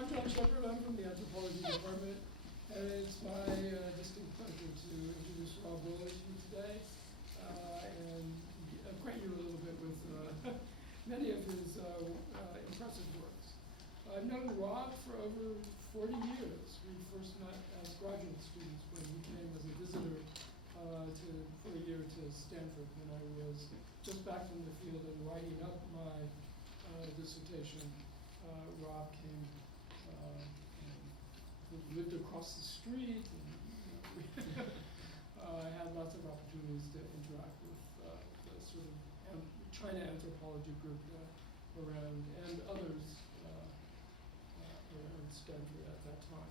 Untitled Chapter. I'm from the Anthropology Department, and it's my distinct pleasure to introduce Rob Willow to you today and acquaint you a little bit with many of his impressive works. I've known Rob for over 40 years. We first met as graduate students when he came as a visitor for a year to Stanford when I was just back from the field and writing up my dissertation. Rob came and lived across the street, and we had lots of opportunities to interact with the sort of China anthropology group around, and others around Stanford at that time.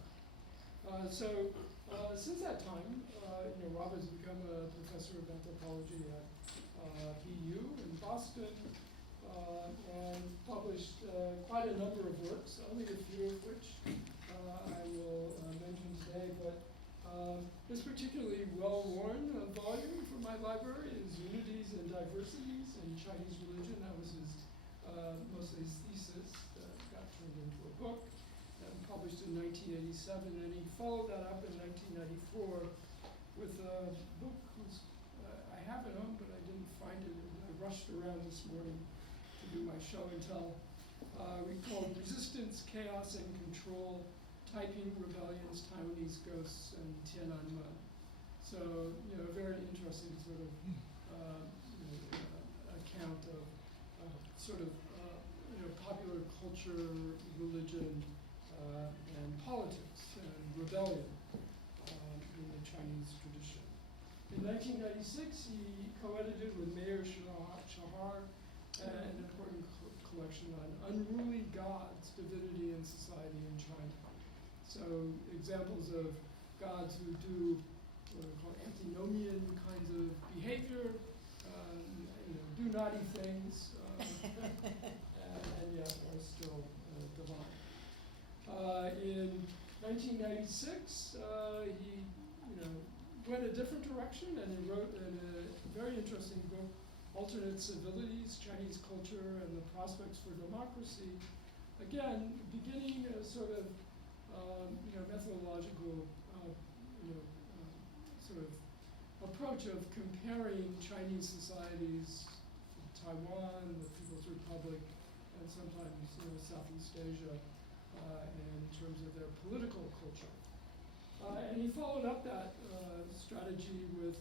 Since that time, Rob has become a professor of anthropology at BU in Boston, and published quite a number of works, only a few of which I will mention today, but this particularly well-worn volume from my library is Unities and Diversities in Chinese Religion. That was his mostly his thesis that got turned into a book and published in 1987, and he followed that up in 1994 with a book whose I have it home, but I didn't find it. I rushed around this morning to do my show and tell. We called Resistance, Chaos, and Control, Taiping Rebellions, Taiwanese Ghosts, and Tiananmen. So, a very interesting sort of account of popular culture, religion, and politics, and rebellion in the Chinese tradition. In 1996, he co-edited with Mayor Shahar an important collection on unruly gods, divinity, and society in China. So examples of gods who do what are called antinomian kinds of behavior, do naughty things, and yet are still divine. In 1996, he went a different direction, and he wrote a very interesting book, Alternate Civilities, Chinese Culture and the Prospects for Democracy. Again, beginning a sort of methodological sort of approach of comparing Chinese societies, Taiwan, the People's Republic, and sometimes Southeast Asia in terms of their political culture. And he followed up that strategy with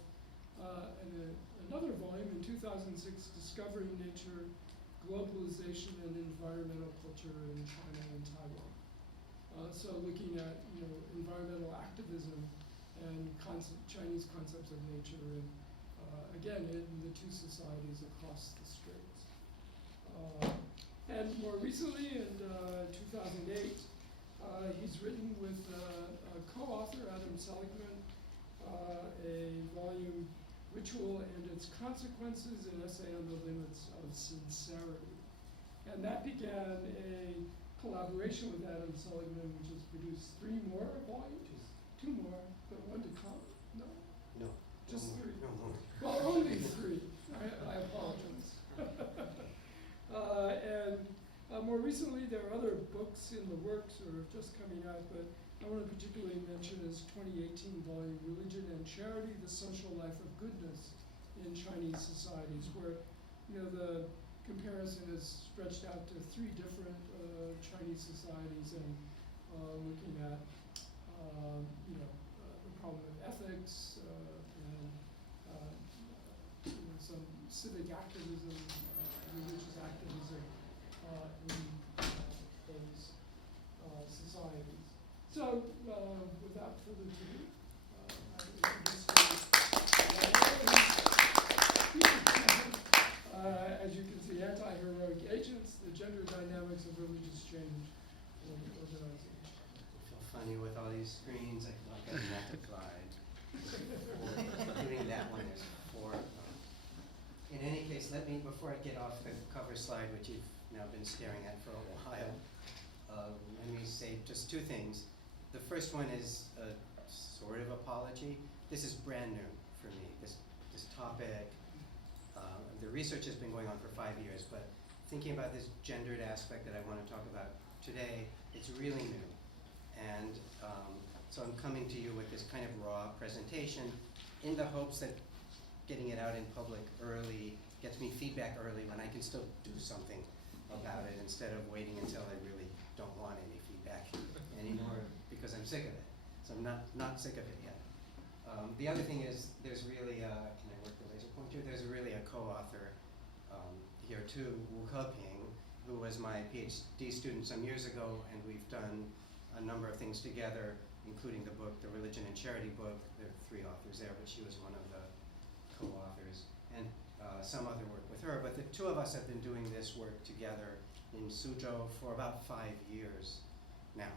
another volume in 2006, Discovering Nature, Globalization and Environmental Culture in China and Taiwan. So looking at environmental activism and Chinese concepts of nature, and again in the two societies across the straits. And more recently, in 2008, he's written with a co-author, Adam Seligman, a volume, Ritual and Its Consequences, an essay on the limits of sincerity. And that began a collaboration with Adam Seligman, which has produced 3 more volumes, 2 more, but 1 to come? No? No. Just no 3? No more. Well, only 3. I apologize. And more recently, there are other books in the works or just coming out, but I want to particularly mention his 2018 volume, Religion and Charity, The Social Life of Goodness in Chinese Societies, where the comparison is stretched out to 3 different Chinese societies and looking at the problem of ethics and some civic activism, religious activism in those societies. So, without further ado, I introduce as you can see, anti-heroic agents, the gender dynamics of religious change in urbanizing. I feel funny with all these screens. I feel like I'm multiplied. Including that one, there's 4. In any case, before I get off the cover slide, which you've now been staring at for a while, let me say just 2 things. The first one is a sort of apology. This is brand new for me, this topic. The research has been going on for 5 years, but thinking about this gendered aspect that I want to talk about today. It's really new. And so I'm coming to you with this kind of raw presentation in the hopes that getting it out in public early gets me feedback early when I can still do something about it instead of waiting until I really don't want any feedback anymore because I'm sick of it. So I'm not sick of it yet. The other thing is there's really, can I work the laser pointer? There's really a co-author here too, Wu Keping, who was my PhD student some years ago, and we've done a number of things together, including the book, the Religion and Charity book. There are 3 authors there, but she was one of the co-authors, and some other work with her. But the 2 of us have been doing this work together in Suzhou for about 5 years now.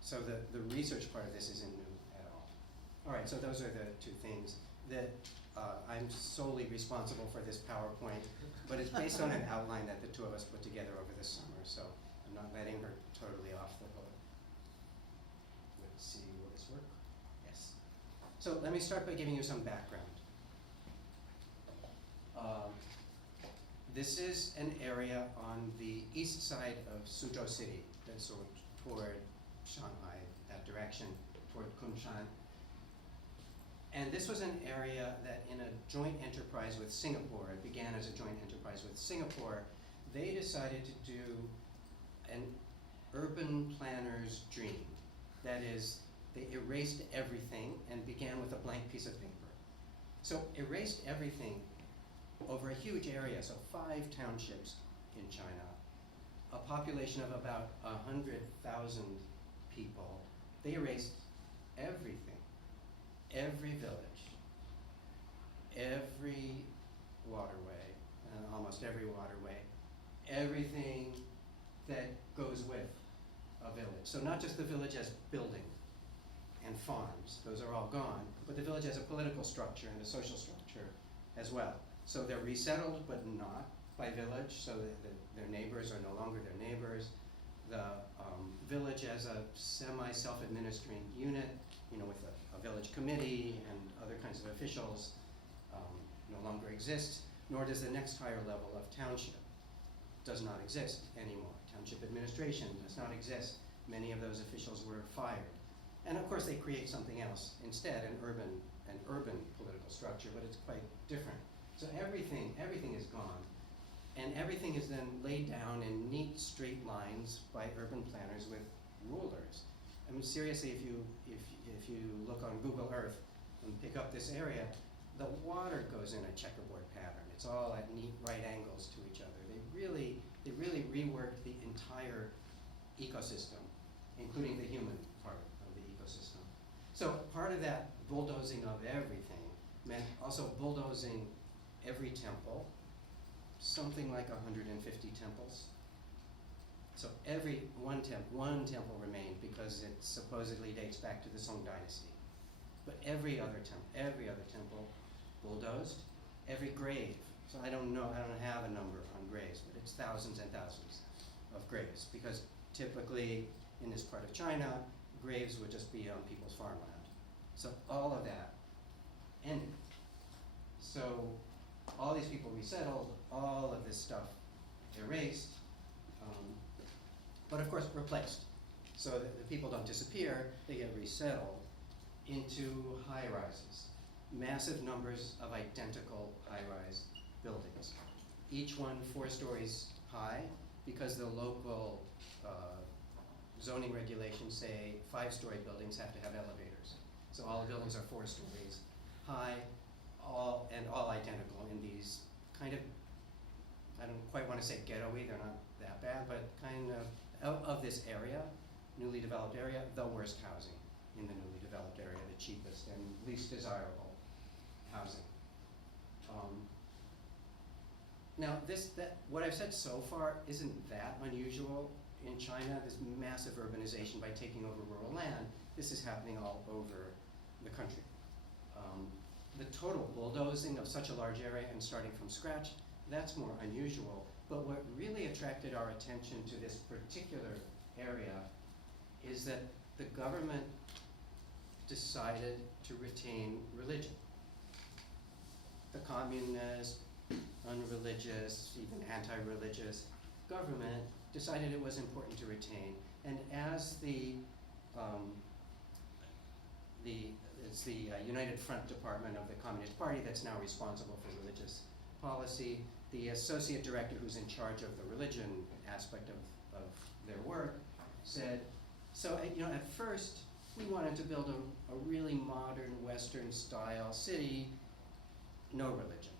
So the research part of this isn't new at all. All right, so those are the 2 things that I'm solely responsible for this PowerPoint, but it's based on an outline that the 2 of us put together over the summer, so I'm not letting her totally off the hook. Let's see, will this work? Yes. So let me start by giving you some background. This is an area on the east side of Suzhou City, that's sort of toward Shanghai, that direction, toward Kunshan. And this was an area that in a joint enterprise with Singapore, it began as a joint enterprise with Singapore, they decided to do an urban planner's dream. That is, they erased everything and began with a blank piece of paper. So erased everything over a huge area, so 5 townships in China, a population of about 100,000 people. They erased everything, every village, every waterway, almost every waterway, everything that goes with a village. So not just the village as building and farms, those are all gone, but the village as a political structure and a social structure as well. So they're resettled, but not by village, so that their neighbors are no longer their neighbors. The village as a semi-self-administering unit, with a village committee and other kinds of officials, no longer exists, nor does the next higher level of township. Does not exist anymore. Township administration does not exist. Many of those officials were fired. And of course they create something else instead, an urban political structure, but it's quite different. So everything is gone, and everything is then laid down in neat straight lines by urban planners with rulers. I mean, seriously, if you look on Google Earth and pick up this area, the water goes in a checkerboard pattern. It's all at neat right angles to each other. They really reworked the entire ecosystem, including the human part of the ecosystem. So part of that bulldozing of everything meant also bulldozing every temple, something like 150 temples. So one temple remained because it supposedly dates back to the Song dynasty. But every other temple bulldozed, every grave. So I don't have a number on graves, but it's thousands and thousands of graves, because typically in this part of China, graves would just be on people's farmland. So all of that ended. So all these people resettled, all of this stuff erased, but of course replaced. So that the people don't disappear, they get resettled into high-rises, massive numbers of identical high-rise buildings, each one 4 stories high, because the local zoning regulations say 5-story buildings have to have elevators. So all the buildings are 4 stories high, all identical in these kind of, I don't quite want to say ghetto-y, they're not that bad, but kind of this area, newly developed area, the worst housing in the newly developed area, the cheapest and least desirable housing. Now what I've said so far isn't that unusual in China, this massive urbanization by taking over rural land. This is happening all over the country. The total bulldozing of such a large area and starting from scratch, that's more unusual. But what really attracted our attention to this particular area is that the government decided to retain religion. The communist, unreligious, even anti-religious government decided it was important to retain. And as it's the United Front Department of the Communist Party that's now responsible for religious policy. The associate director who's in charge of the religion aspect of their work said, so at first we wanted to build a really modern Western style city, no religion,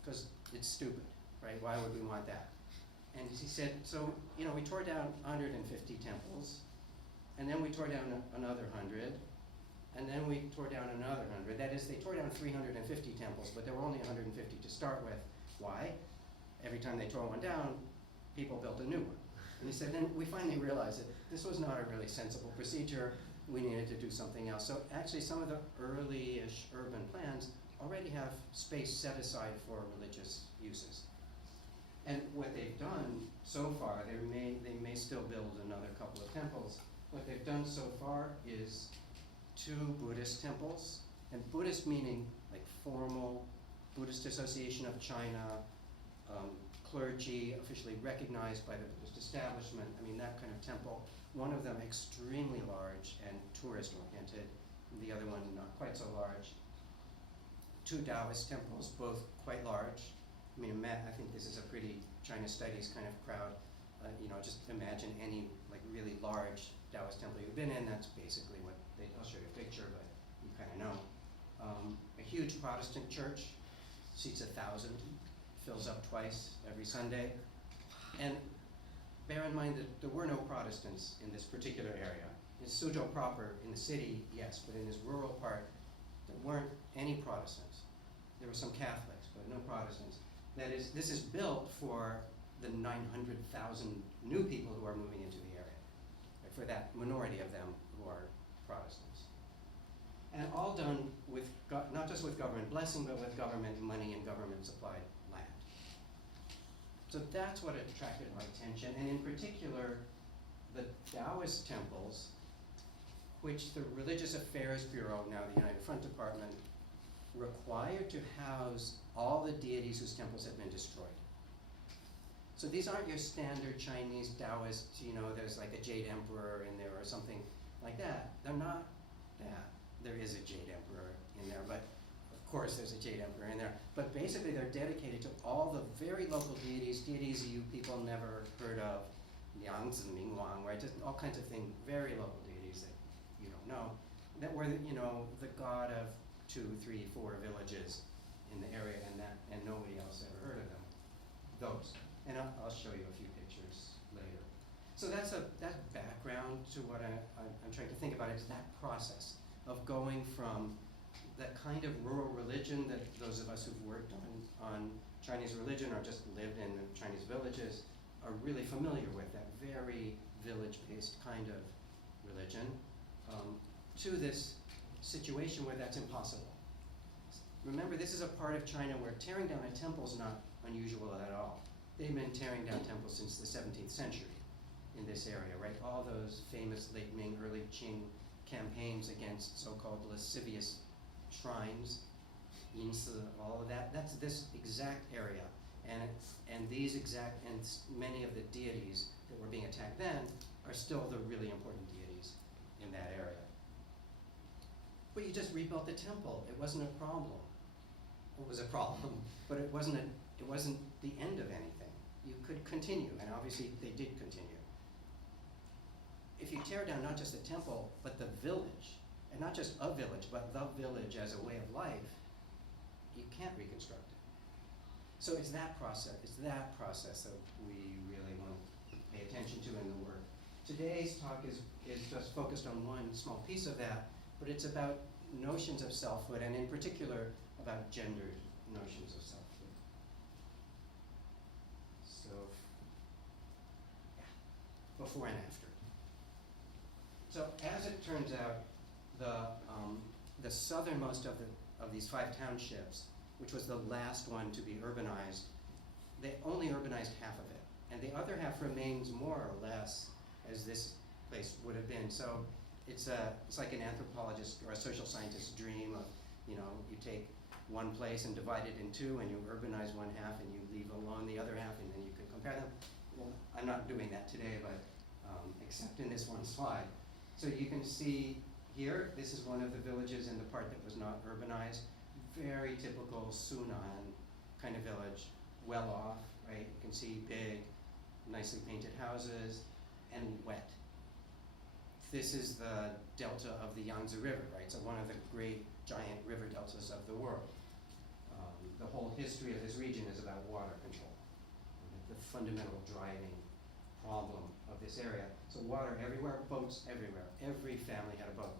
because it's stupid, right? Why would we want that? And he said, so we tore down 150 temples, and then we tore down another 100, and then we tore down another 100. That is, they tore down 350 temples, but there were only 150 to start with. Why? Every time they tore one down, people built a new one. And he said, then we finally realized that this was not a really sensible procedure. We needed to do something else. So actually, some of the early-ish urban plans already have space set aside for religious uses. And what they've done so far, they may still build another couple of temples. What they've done so far is 2 Buddhist temples, and Buddhist meaning like formal Buddhist Association of China, clergy officially recognized by the Buddhist establishment, that kind of temple. One of them extremely large and tourist-oriented, the other one not quite so large. 2 Taoist temples, both quite large. I think this is a pretty China studies kind of crowd. Just imagine any really large Taoist temple you've been in, that's basically what I'll show you a picture, but you kind of know. A huge Protestant church, seats 1,000, fills up twice every Sunday. And bear in mind that there were no Protestants in this particular area. In Suzhou proper, in the city, yes, but in this rural part, there weren't any Protestants. There were some Catholics, but no Protestants. That is, this is built for the 900,000 new people who are moving into the area, right, for that minority of them who are Protestants. And all done with, not just with government blessing, but with government money and government supplied land. So that's what attracted our attention, and in particular, the Taoist temples, which the Religious Affairs Bureau, now the United Front Department, required to house all the deities whose temples have been destroyed. So these aren't your standard Chinese Taoist, there's like a Jade Emperor in there or something like that. They're not that. There is a Jade Emperor in there, but of course there's a Jade Emperor in there. But basically they're dedicated to all the very local deities you people never heard of, Yangtze, Mingwang, right? Just all kinds of things, very local deities that you don't know, that were the god of 2, 3, 4 villages in the area, and nobody else ever heard of them. Those. And I'll show you a few pictures later. So that's background to what I'm trying to think about, is that process of going from that kind of rural religion that those of us who've worked on Chinese religion or just lived in the Chinese villages are really familiar with, that very village-based kind of religion, to this situation where that's impossible. Remember, this is a part of China where tearing down a temple is not unusual at all. They've been tearing down temples since the 17th century in this area, right? All those famous late Ming, early Qing campaigns against so-called lascivious shrines, Yangtze, all of that, that's this exact area. And many of the deities that were being attacked then are still the really important deities in that area. But you just rebuilt the temple. It wasn't a problem. It was a problem, but it wasn't the end of anything. You could continue, and obviously they did continue. If you tear down not just the temple, but the village, and not just a village, but the village as a way of life, you can't reconstruct it. So it's that process that we really want to pay attention to in the work. Today's talk is just focused on one small piece of that, but it's about notions of selfhood, and in particular about gendered notions of selfhood. So, yeah, before and after. So as it turns out, the southernmost of these 5 townships, which was the last one to be urbanized, they only urbanized half of it, and the other half remains more or less as this place would have been. So it's like an anthropologist or a social scientist's dream of, you take one place and divide it in 2, and you urbanize one half and you leave alone the other half, and then you can compare them. well, I'm not doing that today, but except in this one slide. So you can see here, this is one of the villages in the part that was not urbanized. Very typical Sunan kind of village, well off, right? You can see big, nicely painted houses, and wet. This is the delta of the Yangtze River, right? So one of the great giant river deltas of the world. The whole history of this region is about water control, the fundamental driving problem of this area. So water everywhere, boats everywhere. Every family had a boat.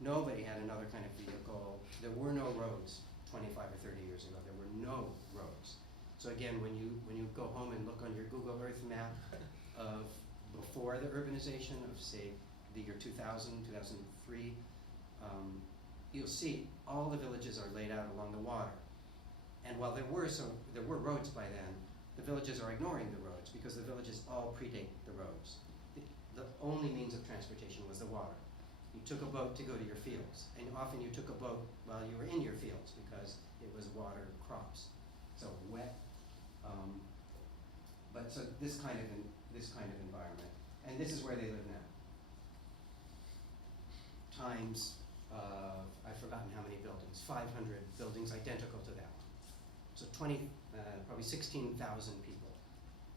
Nobody had another kind of vehicle. There were no roads 25 or 30 years ago. There were no roads. So again, when you go home and look on your Google Earth map of before the urbanization of, say, the year 2000, 2003, you'll see all the villages are laid out along the water. And while there were roads by then, the villages are ignoring the roads because the villages all predate the roads. The only means of transportation was the water. You took a boat to go to your fields, and often you took a boat while you were in your fields because it was water crops. So wet, but so this kind of environment, and this is where they live now. Times I've forgotten how many buildings, 500 buildings identical to that one. So probably 16,000 people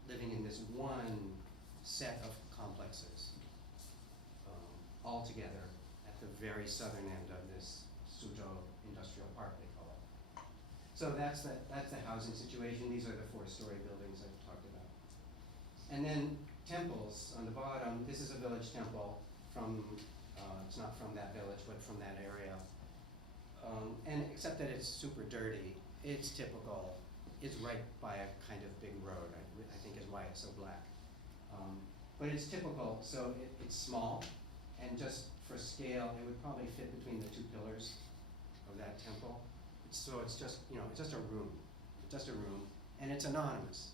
living in this one set of complexes, all together at the very southern end of this Suzhou industrial park, they call it. So that's the housing situation. These are the 4-story buildings I've talked about. And then temples on the bottom. This is a village temple from, it's not from that village, but from that area. And except that it's super dirty, it's typical. It's right by a kind of big road, I think is why it's so black. But it's typical, so it's small, and just for scale, it would probably fit between the 2 pillars of that temple. So it's just, it's just a room. It's just a room, and it's anonymous.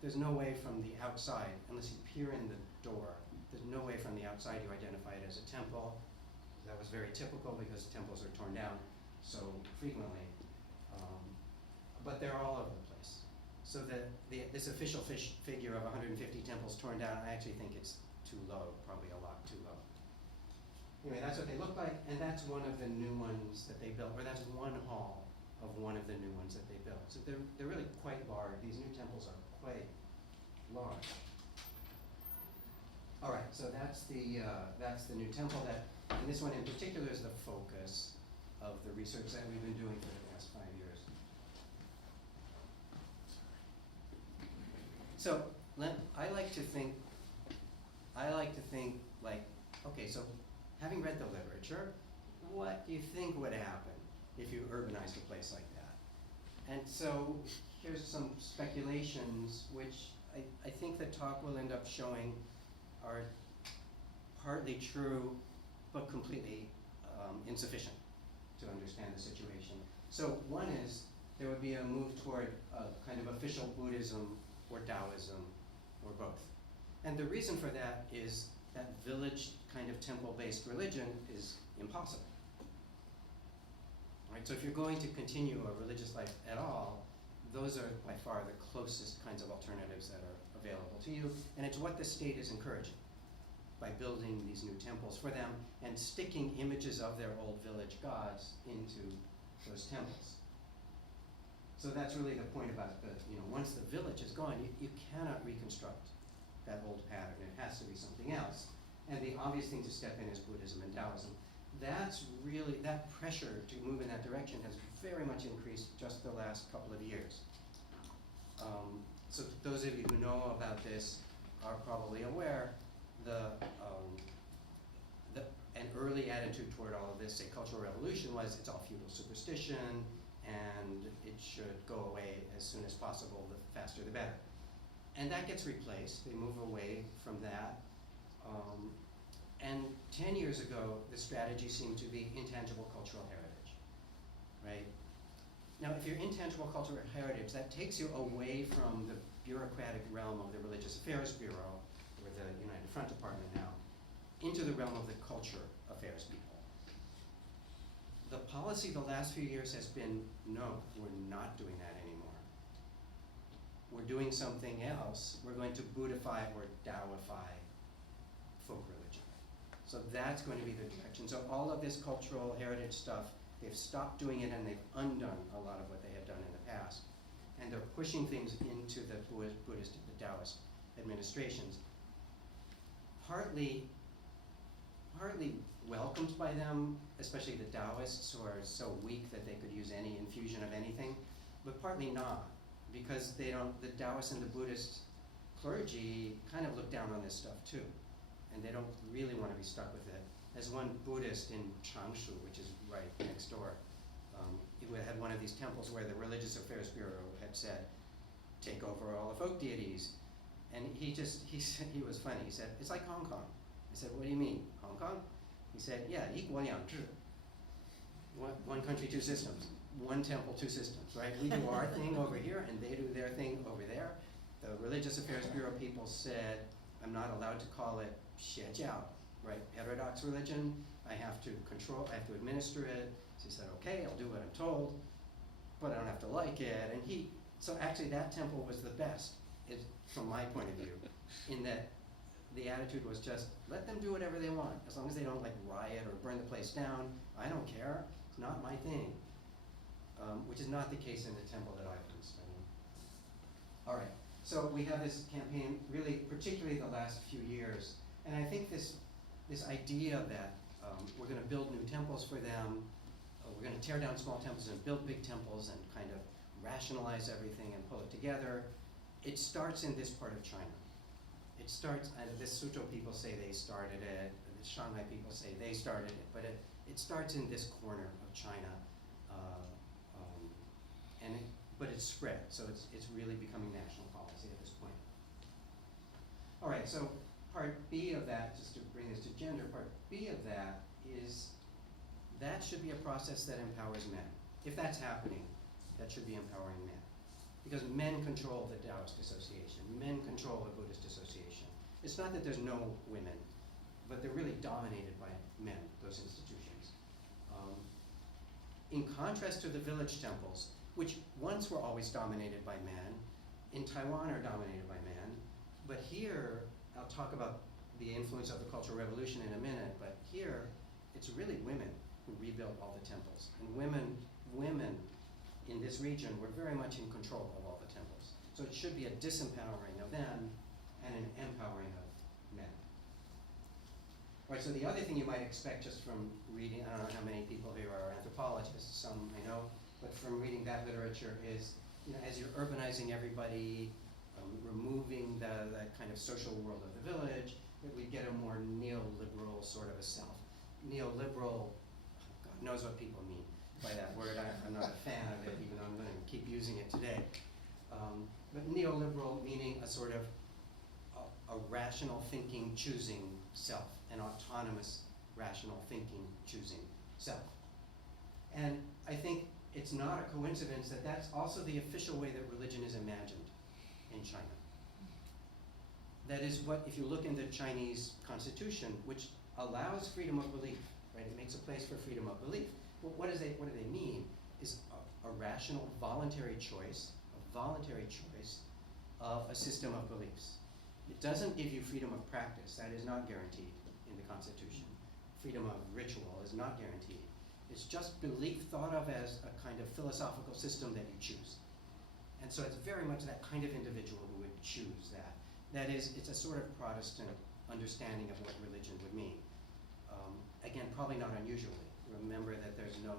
There's no way from the outside, unless you peer in the door, there's no way from the outside you identify it as a temple. That was very typical because temples are torn down so frequently. But they're all over the place. So this official figure of 150 temples torn down, I actually think it's too low, probably a lot too low. Anyway, that's what they look like, and that's one of the new ones that they built, or that's one hall of one of the new ones that they built. So they're really quite large. These new temples are quite large. All right, so that's the new temple and this one in particular is the focus of the research that we've been doing for the past 5 years. So I like to think like, okay, so having read the literature, what do you think would happen if you urbanized a place like that? And so here's some speculations, which I think the talk will end up showing are partly true, but completely insufficient to understand the situation. So one is there would be a move toward a kind of official Buddhism or Taoism or both. And the reason for that is that village kind of temple-based religion is impossible. Right? So if you're going to continue a religious life at all, those are by far the closest kinds of alternatives that are available to you, and it's what the state is encouraging by building these new temples for them and sticking images of their old village gods into those temples. So that's really the point about once the village is gone, you cannot reconstruct that old pattern. It has to be something else. And the obvious thing to step in is Buddhism and Taoism. That's really, that pressure to move in that direction has very much increased just the last couple of years. So those of you who know about this are probably aware an early attitude toward all of this, say Cultural Revolution, was it's all feudal superstition and it should go away as soon as possible, the faster the better. And that gets replaced. They move away from that. And 10 years ago, the strategy seemed to be intangible cultural heritage, right? Now, if you're intangible cultural heritage, that takes you away from the bureaucratic realm of the Religious Affairs Bureau, or the United Front Department now, into the realm of the culture affairs people. The policy the last few years has been, no, we're not doing that anymore. we're doing something else, we're going to Buddhify or Taoify folk religion. So that's going to be the direction. So all of this cultural heritage stuff, they've stopped doing it and they've undone a lot of what they had done in the past. And they're pushing things into the Buddhist, the Taoist administrations. Partly welcomed by them, especially the Taoists who are so weak that they could use any infusion of anything, but partly not, because they don't, the Taoists and the Buddhist clergy kind of look down on this stuff too, and they don't really want to be stuck with it. There's one Buddhist in Changshu, which is right next door, he had one of these temples where the Religious Affairs Bureau had said, take over all the folk deities. And he said, he was funny, he said, it's like Hong Kong. I said, what do you mean, Hong Kong? He said, yeah, 一国两制. One country, two systems. One temple, two systems, right? We do our thing over here, and they do their thing over there. The Religious Affairs Bureau people said, I'm not allowed to call it 邪教, right? Heterodox religion. I have to control, I have to administer it. So he said, okay, I'll do what I'm told, but I don't have to like it. And so actually that temple was the best, from my point of view, in that the attitude was just, let them do whatever they want, as long as they don't like riot or burn the place down. I don't care, it's not my thing. Which is not the case in the temple that I've been studying. All right, so we have this campaign, really, particularly the last few years, and I think this idea that we're going to build new temples for them, we're going to tear down small temples and build big temples and kind of rationalize everything and pull it together, it starts in this part of China. It starts, and the Suzhou people say they started it, the Shanghai people say they started it, but it starts in this corner of China, but it's spread, so it's really becoming national policy at this point. All right, so part B of that, just to bring this to gender, part B of that is that should be a process that empowers men. If that's happening, that should be empowering men. Because men control the Taoist Association, men control the Buddhist Association. It's not that there's no women, but they're really dominated by men, those institutions. In contrast to the village temples, which once were always dominated by men, in Taiwan are dominated by men, but here, I'll talk about the influence of the Cultural Revolution in a minute, but here, it's really women who rebuilt all the temples. And women in this region were very much in control of all the temples. So it should be a disempowering of them and an empowering of men. All right, so the other thing you might expect just from reading, I don't know how many people here are anthropologists, some I know, but from reading that literature is, as you're urbanizing everybody, removing the kind of social world of the village, that we get a more neoliberal sort of a self. Neoliberal, God knows what people mean by that word. I'm not a fan of it, even though I'm going to keep using it today. But neoliberal meaning a sort of a rational thinking, choosing self, an autonomous, rational thinking, choosing self. And I think it's not a coincidence that that's also the official way that religion is imagined in China. That is what, if you look in the Chinese constitution, which allows freedom of belief, right? It makes a place for freedom of belief. Well, what do they mean? Is a rational, voluntary choice of a system of beliefs. It doesn't give you freedom of practice. That is not guaranteed in the Constitution. Freedom of ritual is not guaranteed. It's just belief thought of as a kind of philosophical system that you choose. And so it's very much that kind of individual who would choose that. That is, it's a sort of Protestant understanding of what religion would mean. Again, probably not unusually. Remember that there's no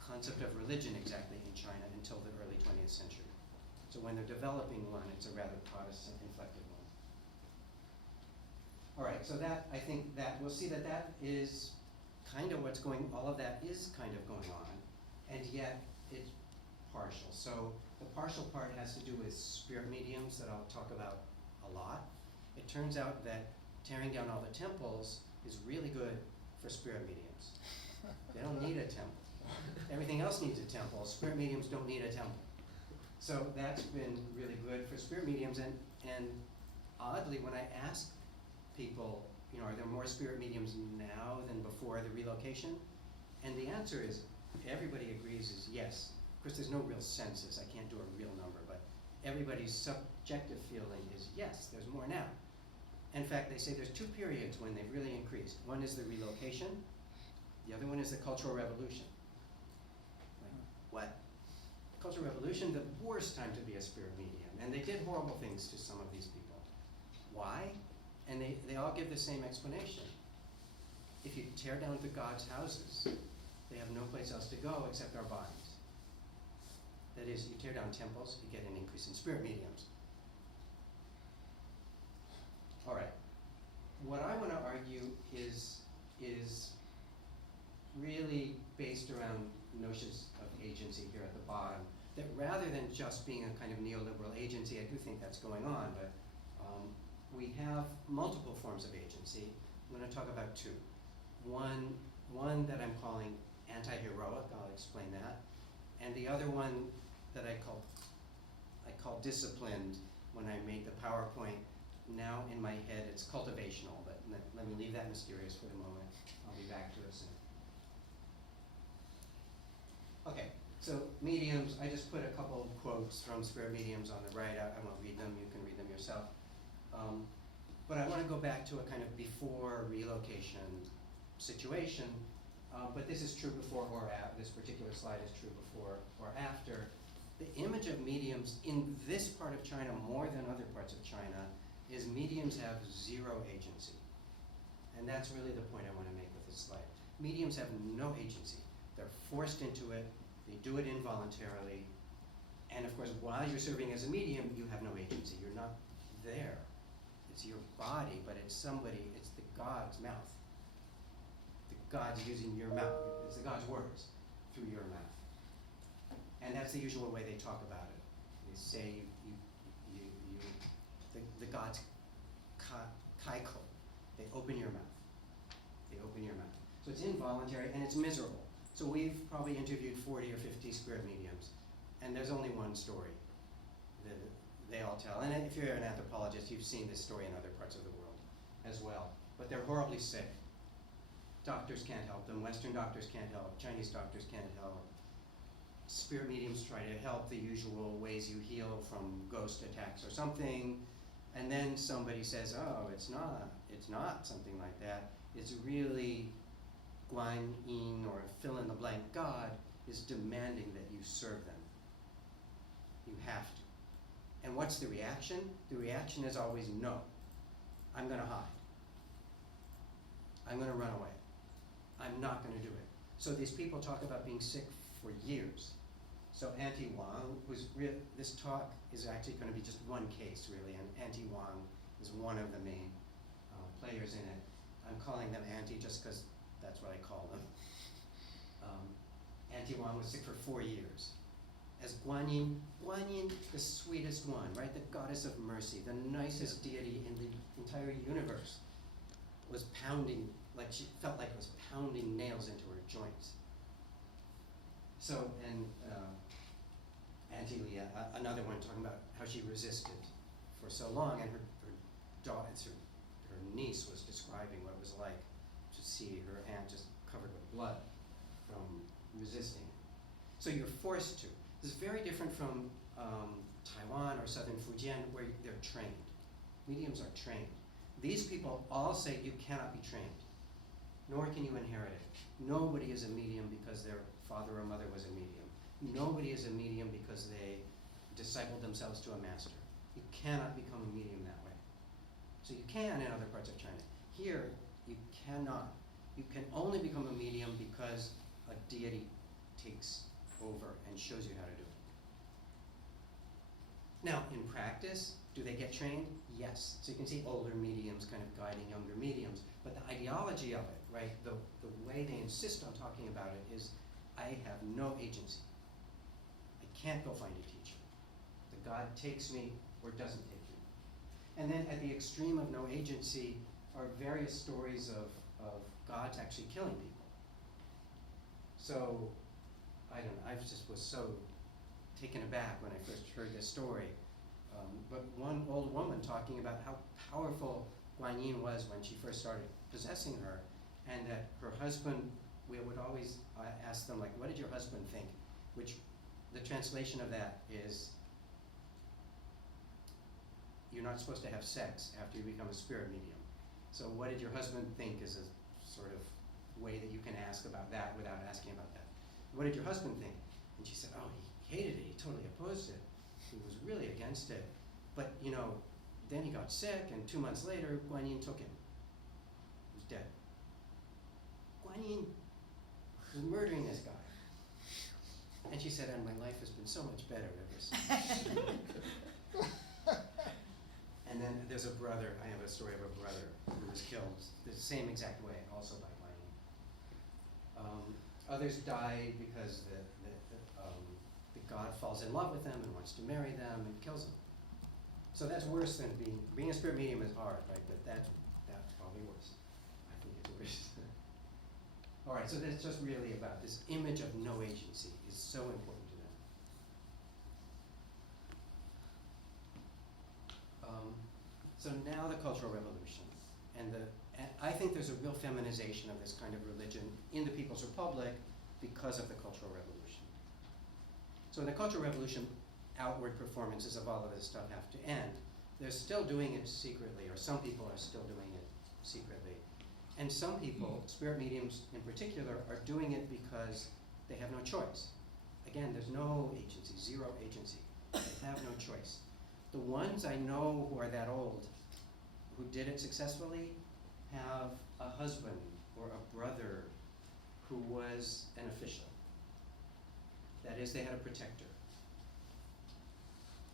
concept of religion exactly in China until the early 20th century. So when they're developing one, it's a rather Protestant inflected one. All right, so that, I think that, we'll see that that is kind of what's going, all of that is kind of going on, and yet it's partial. So the partial part has to do with spirit mediums that I'll talk about a lot. It turns out that tearing down all the temples is really good for spirit mediums. They don't need a temple. Everything else needs a temple. Spirit mediums don't need a temple. So that's been really good for spirit mediums, and oddly, when I ask people, are there more spirit mediums now than before the relocation? And the answer is, everybody agrees is yes. Of course, there's no real census. I can't do a real number, but everybody's subjective feeling is, yes, there's more now. In fact, they say there's two periods when they've really increased. One is the relocation, the other one is the Cultural Revolution. Like, what? Cultural Revolution, the worst time to be a spirit medium. And they did horrible things to some of these people. Why? And they all give the same explanation. If you tear down the gods' houses, they have no place else to go except our bodies. That is, you tear down temples, you get an increase in spirit mediums. All right. What I want to argue is really based around notions of agency here at the bottom. That rather than just being a kind of neoliberal agency, I do think that's going on, but we have multiple forms of agency. I'm going to talk about two. One that I'm calling anti-heroic, I'll explain that, and the other one that I call disciplined when I made the PowerPoint. Now in my head it's cultivational, but let me leave that mysterious for the moment. I'll be back to it soon. Okay, so mediums, I just put a couple of quotes from spirit mediums on the right. I won't read them, you can read them yourself. But I want to go back to a kind of before relocation situation, but this is true before or after. This particular slide is true before or after. The image of mediums in this part of China, more than other parts of China, is mediums have zero agency. And that's really the point I want to make with this slide. Mediums have no agency. They're forced into it, they do it involuntarily, and of course, while you're serving as a medium, you have no agency. You're not there. It's your body, but it's somebody, it's the God's mouth. The God's using your mouth. It's the God's words through your mouth. And that's the usual way they talk about it. They say the God's kaiko. They open your mouth. They open your mouth. So it's involuntary and it's miserable. So we've probably interviewed 40 or 50 spirit mediums, and there's only one story that they all tell. And if you're an anthropologist, you've seen this story in other parts of the world as well. But they're horribly sick. Doctors can't help them. Western doctors can't help. Chinese doctors can't help. Spirit mediums try to help the usual ways you heal from ghost attacks or something. And then somebody says, oh, it's not something like that. It's really Guan Yin or fill in the blank God is demanding that you serve them. You have to. And what's the reaction? The reaction is always no. I'm going to hide. I'm going to run away. I'm not going to do it. So these people talk about being sick for years. So Auntie Wang this talk is actually going to be just one case really, and Auntie Wang is one of the main players in it. I'm calling them Auntie just because that's what I call them. Auntie Wang was sick for 4 years. As Guan Yin, the sweetest one, right? The goddess of mercy, the nicest deity in the entire universe, was pounding, like she felt like it was pounding nails into her joints. So, and Auntie Leah, another one talking about how she resisted for so long, and her daughter, her niece was describing what it was like to see her aunt just covered with blood from resisting. So you're forced to. This is very different from Taiwan or southern Fujian, where they're trained. Mediums are trained. These people all say you cannot be trained, nor can you inherit it. Nobody is a medium because their father or mother was a medium. Nobody is a medium because they discipled themselves to a master. You cannot become a medium that way. So you can in other parts of China. Here, you cannot. You can only become a medium because a deity takes over and shows you how to do it. Now, in practice, do they get trained? Yes. So you can see older mediums kind of guiding younger mediums. But the ideology of it, right, the way they insist on talking about it is, I have no agency. I can't go find a teacher. The God takes me or doesn't take me. And then at the extreme of no agency are various stories of gods actually killing people. So, I don't know, I just was so taken aback when I first heard this story. But one old woman talking about how powerful Guan Yin was when she first started possessing her, and that her husband, we would always ask them, like, what did your husband think? Which, the translation of that is, you're not supposed to have sex after you become a spirit medium. So what did your husband think is a sort of way that you can ask about that without asking about that. What did your husband think? And she said, oh, he hated it, he totally opposed it. He was really against it. But, you know, then he got sick, and 2 months later, Guan Yin took him. He was dead. Guan Yin was murdering this guy. And she said, and my life has been so much better ever since. And then there's a brother, I have a story of a brother who was killed the same exact way, also by Guan Yin. Others died because the god falls in love with them and wants to marry them and kills them. So that's worse than being a spirit medium is hard, right? But that's probably worse. I think it's worse. All right, so that's just really about this image of no agency is so important to them. So now the Cultural Revolution, and I think there's a real feminization of this kind of religion in the People's Republic because of the Cultural Revolution. So in the Cultural Revolution, outward performances of all of this stuff have to end. They're still doing it secretly, or some people are still doing it secretly. And some people, spirit mediums in particular, are doing it because they have no choice. Again, there's no agency, zero agency. They have no choice. The ones I know who are that old, who did it successfully, have a husband or a brother who was an official. That is, they had a protector.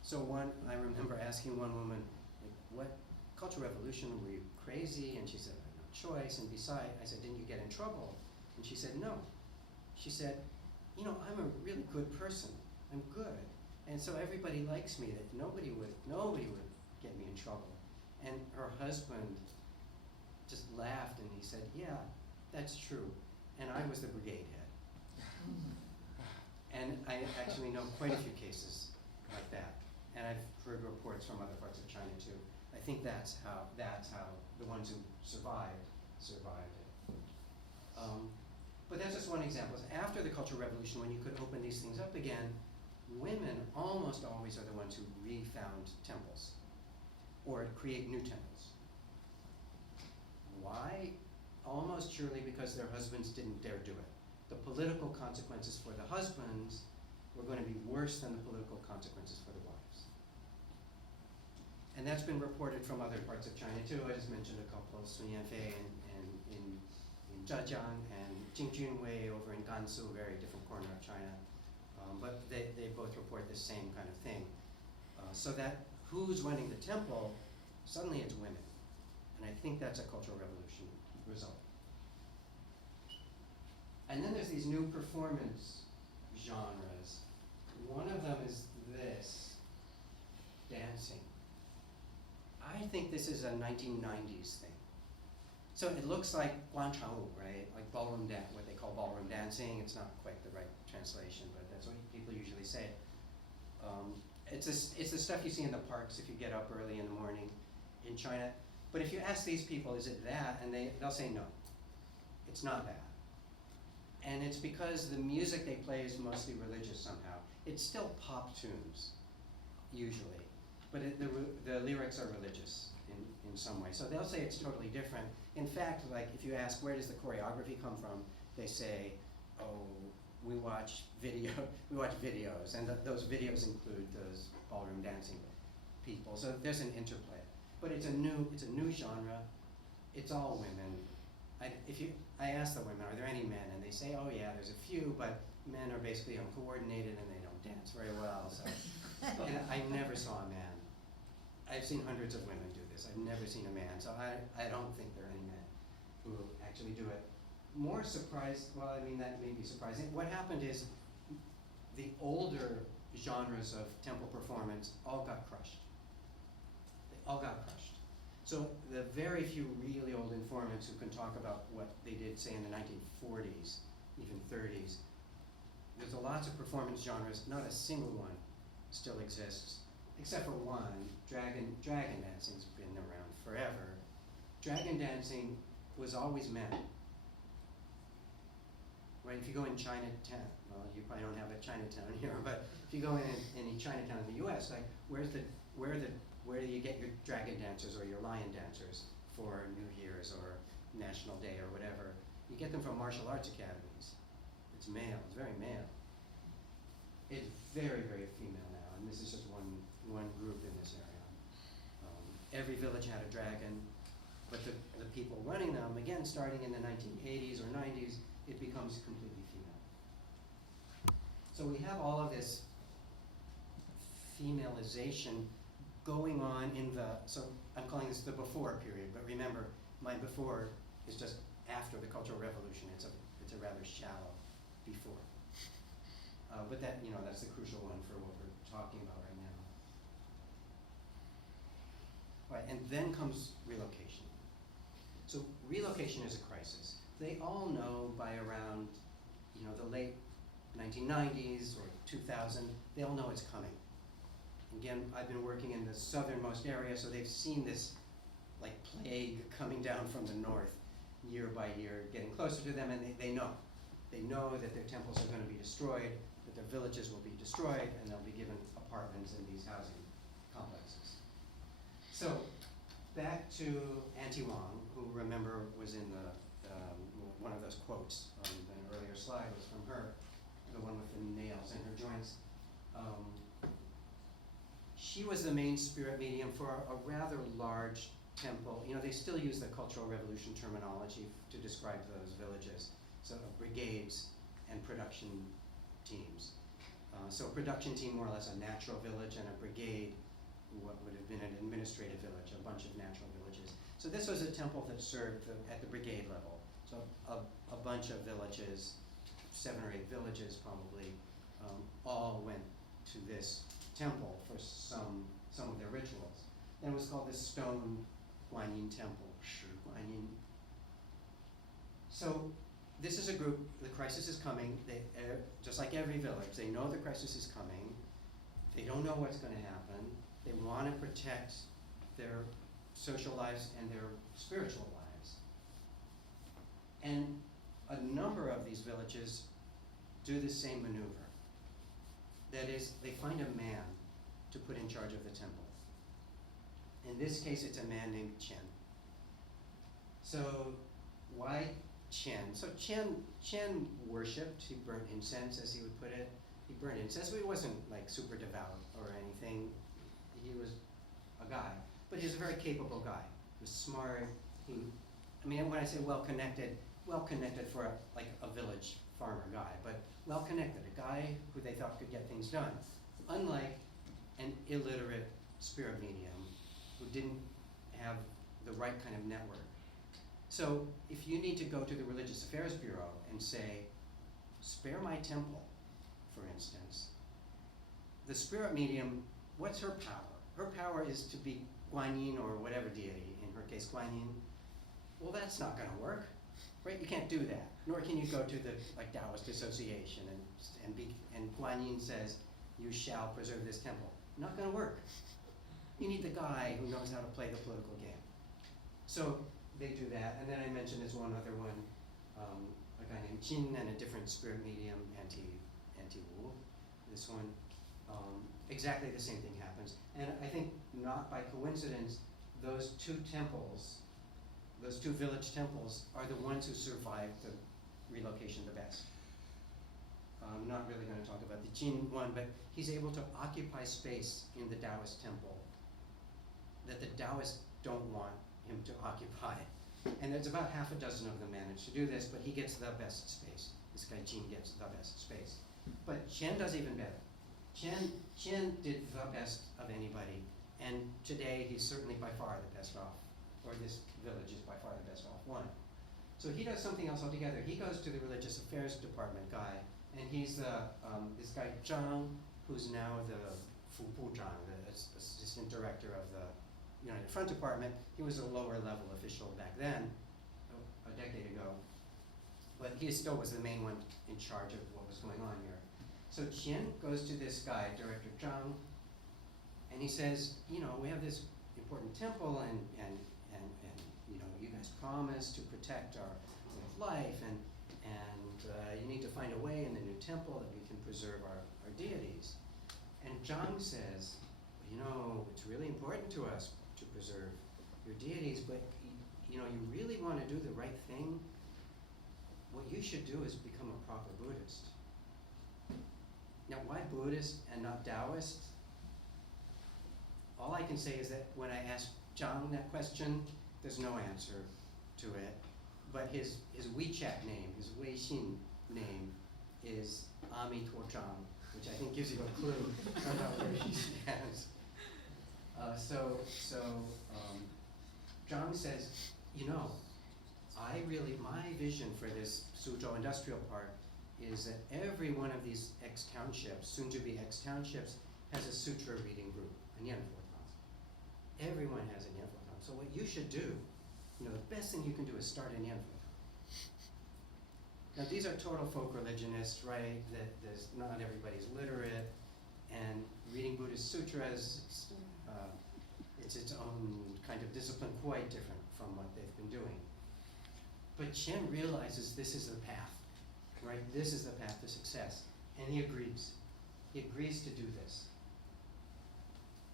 So I remember asking one woman, like, what Cultural Revolution, were you crazy? And she said, I had no choice. And besides, I said, didn't you get in trouble? And she said, no. She said, you know, I'm a really good person. I'm good. And so everybody likes me, that nobody would get me in trouble. And her husband just laughed and he said, yeah, that's true. And I was the brigade head. And I actually know quite a few cases like that. And I've heard reports from other parts of China too. I think that's how the ones who survived it. But that's just one example. After the Cultural Revolution, when you could open these things up again, women almost always are the ones who refound temples or create new temples. Why? Almost surely because their husbands didn't dare do it. The political consequences for the husbands were going to be worse than the political consequences for the wives. And that's been reported from other parts of China too. I just mentioned a couple, Sun Yanfei in Zhejiang and Jing Junwei over in Gansu, a very different corner of China. But they both report the same kind of thing. So that who's running the temple, suddenly it's women. And I think that's a Cultural Revolution result. And then there's these new performance genres. One of them is this, dancing. I think this is a 1990s thing. So it looks like guanchangwu, right? Like ballroom dance, what they call ballroom dancing. It's not quite the right translation, but that's what people usually say. It's the stuff you see in the parks if you get up early in the morning in China. But if you ask these people, is it that? And they'll say no. It's not that. And it's because the music they play is mostly religious somehow. It's still pop tunes, usually. But the lyrics are religious in some way. So they'll say it's totally different. In fact, like if you ask where does the choreography come from, they say, oh, we watch videos, and those videos include those ballroom dancing people. So there's an interplay. But it's a new genre. It's all women. I ask the women, are there any men? And they say, oh yeah, there's a few, but men are basically uncoordinated and they don't dance very well. So, and I never saw a man. I've seen hundreds of women do this. I've never seen a man. So I don't think there are any men who actually do it. More surprised, well, I mean, that may be surprising. What happened is the older genres of temple performance all got crushed. They all got crushed. So the very few really old informants who can talk about what they did, say, in the 1940s, even 30s, there's lots of performance genres, not a single one still exists, except for one, dragon dancing's been around forever. Dragon dancing was always men. Right, if you go in Chinatown, well, you probably don't have a Chinatown here, but if you go in any Chinatown in the U.S., like where are the where do you get your dragon dancers or your lion dancers for New Year's or National Day or whatever? You get them from martial arts academies. It's male, it's very male. It's very, very female now, and this is just one group in this area. Every village had a dragon, but the people running them, again, starting in the 1980s or 90s, it becomes completely female. So we have all of this femalization going on in the, so I'm calling this the before period, but remember, my before is just after the Cultural Revolution. It's a rather shallow before. But that, that's the crucial one for what we're talking about right now. Right, and then comes relocation. So relocation is a crisis. They all know by around, the late 1990s or 2000, they all know it's coming. Again, I've been working in the southernmost area, so they've seen this like plague coming down from the north year by year, getting closer to them, and they know. They know that their temples are going to be destroyed, that their villages will be destroyed, and they'll be given apartments in these housing complexes. So, back to Auntie Wang, who, remember, was in the one of those quotes on the earlier slide was from her, the one with the nails in her joints. She was the main spirit medium for a rather large temple. They still use the Cultural Revolution terminology to describe those villages. So brigades and production teams. So a production team, more or less a natural village, and a brigade, what would have been an administrative village, a bunch of natural villages. So this was a temple that served at the brigade level. So a bunch of villages, 7 or 8 villages probably, all went to this temple for some of their rituals. And it was called the Stone Guanyin Temple, Shi Guanyin. So this is a group, the crisis is coming. They, just like every village, they know the crisis is coming. They don't know what's going to happen. They want to protect their social lives and their spiritual lives. And a number of these villages do the same maneuver. That is, they find a man to put in charge of the temple. In this case, it's a man named Chen. So why Chen? So Chen worshipped, he burnt incense, as he would put it. He burned incense, but he wasn't like super devout or anything. He was a guy, but he was a very capable guy. He was smart. When I say well-connected for a village farmer guy, but well-connected, a guy who they thought could get things done. Unlike an illiterate spirit medium who didn't have the right kind of network. So if you need to go to the Religious Affairs Bureau and say, spare my temple, for instance, the spirit medium, what's her power? Her power is to be Guanyin or whatever deity, in her case Guanyin. Well, that's not going to work, right? You can't do that. Nor can you go to the Taoist Association and Guanyin says, you shall preserve this temple. Not going to work. You need the guy who knows how to play the political game. So they do that, and then I mentioned there's one other one, a guy named Qin and a different spirit medium, Anti-Wu, this one. Exactly the same thing happens. And I think not by coincidence, those two temples, those two village temples, are the ones who survived the relocation the best. I'm not really going to talk about the Qin one, but he's able to occupy space in the Taoist temple that the Taoists don't want him to occupy. And there's about half a dozen of them manage to do this, but he gets the best space. This guy Qin gets the best space. But Chen does even better. Chen did the best of anybody, and today he's certainly by far the best off, or this village is by far the best off one. So he does something else altogether. He goes to the Religious Affairs Department guy, and he's this guy Zhang, who's now the Fubu Zhang, the assistant director of the United Front Department. He was a lower level official back then, a decade ago, but he still was the main one in charge of what was going on here. So Qian goes to this guy, Director Zhang, and he says, we have this important temple, and you guys promised to protect our way of life, and you need to find a way in the new temple that we can preserve our deities. And Zhang says, you know, it's really important to us to preserve your deities, but you know, you really want to do the right thing, what you should do is become a proper Buddhist. Now, why Buddhist and not Taoist? All I can say is that when I asked Zhang that question, there's no answer to it. But his WeChat name, his Weixin name, is Ami Tuo Zhang, which I think gives you a clue about where he stands. Zhang says, you know, my vision for this Suzhou industrial park is that every one of these ex-townships, soon-to-be ex-townships, has a sutra reading group, a Nianfuotang. Everyone has a Nianfuotang. So what you should do, you know, the best thing you can do is start a Nianfuotang. Now these are total folk religionists, right? That not everybody's literate, and reading Buddhist sutras, it's its own kind of discipline, quite different from what they've been doing. But Chen realizes this is the path, right? This is the path to success, and he agrees. He agrees to do this.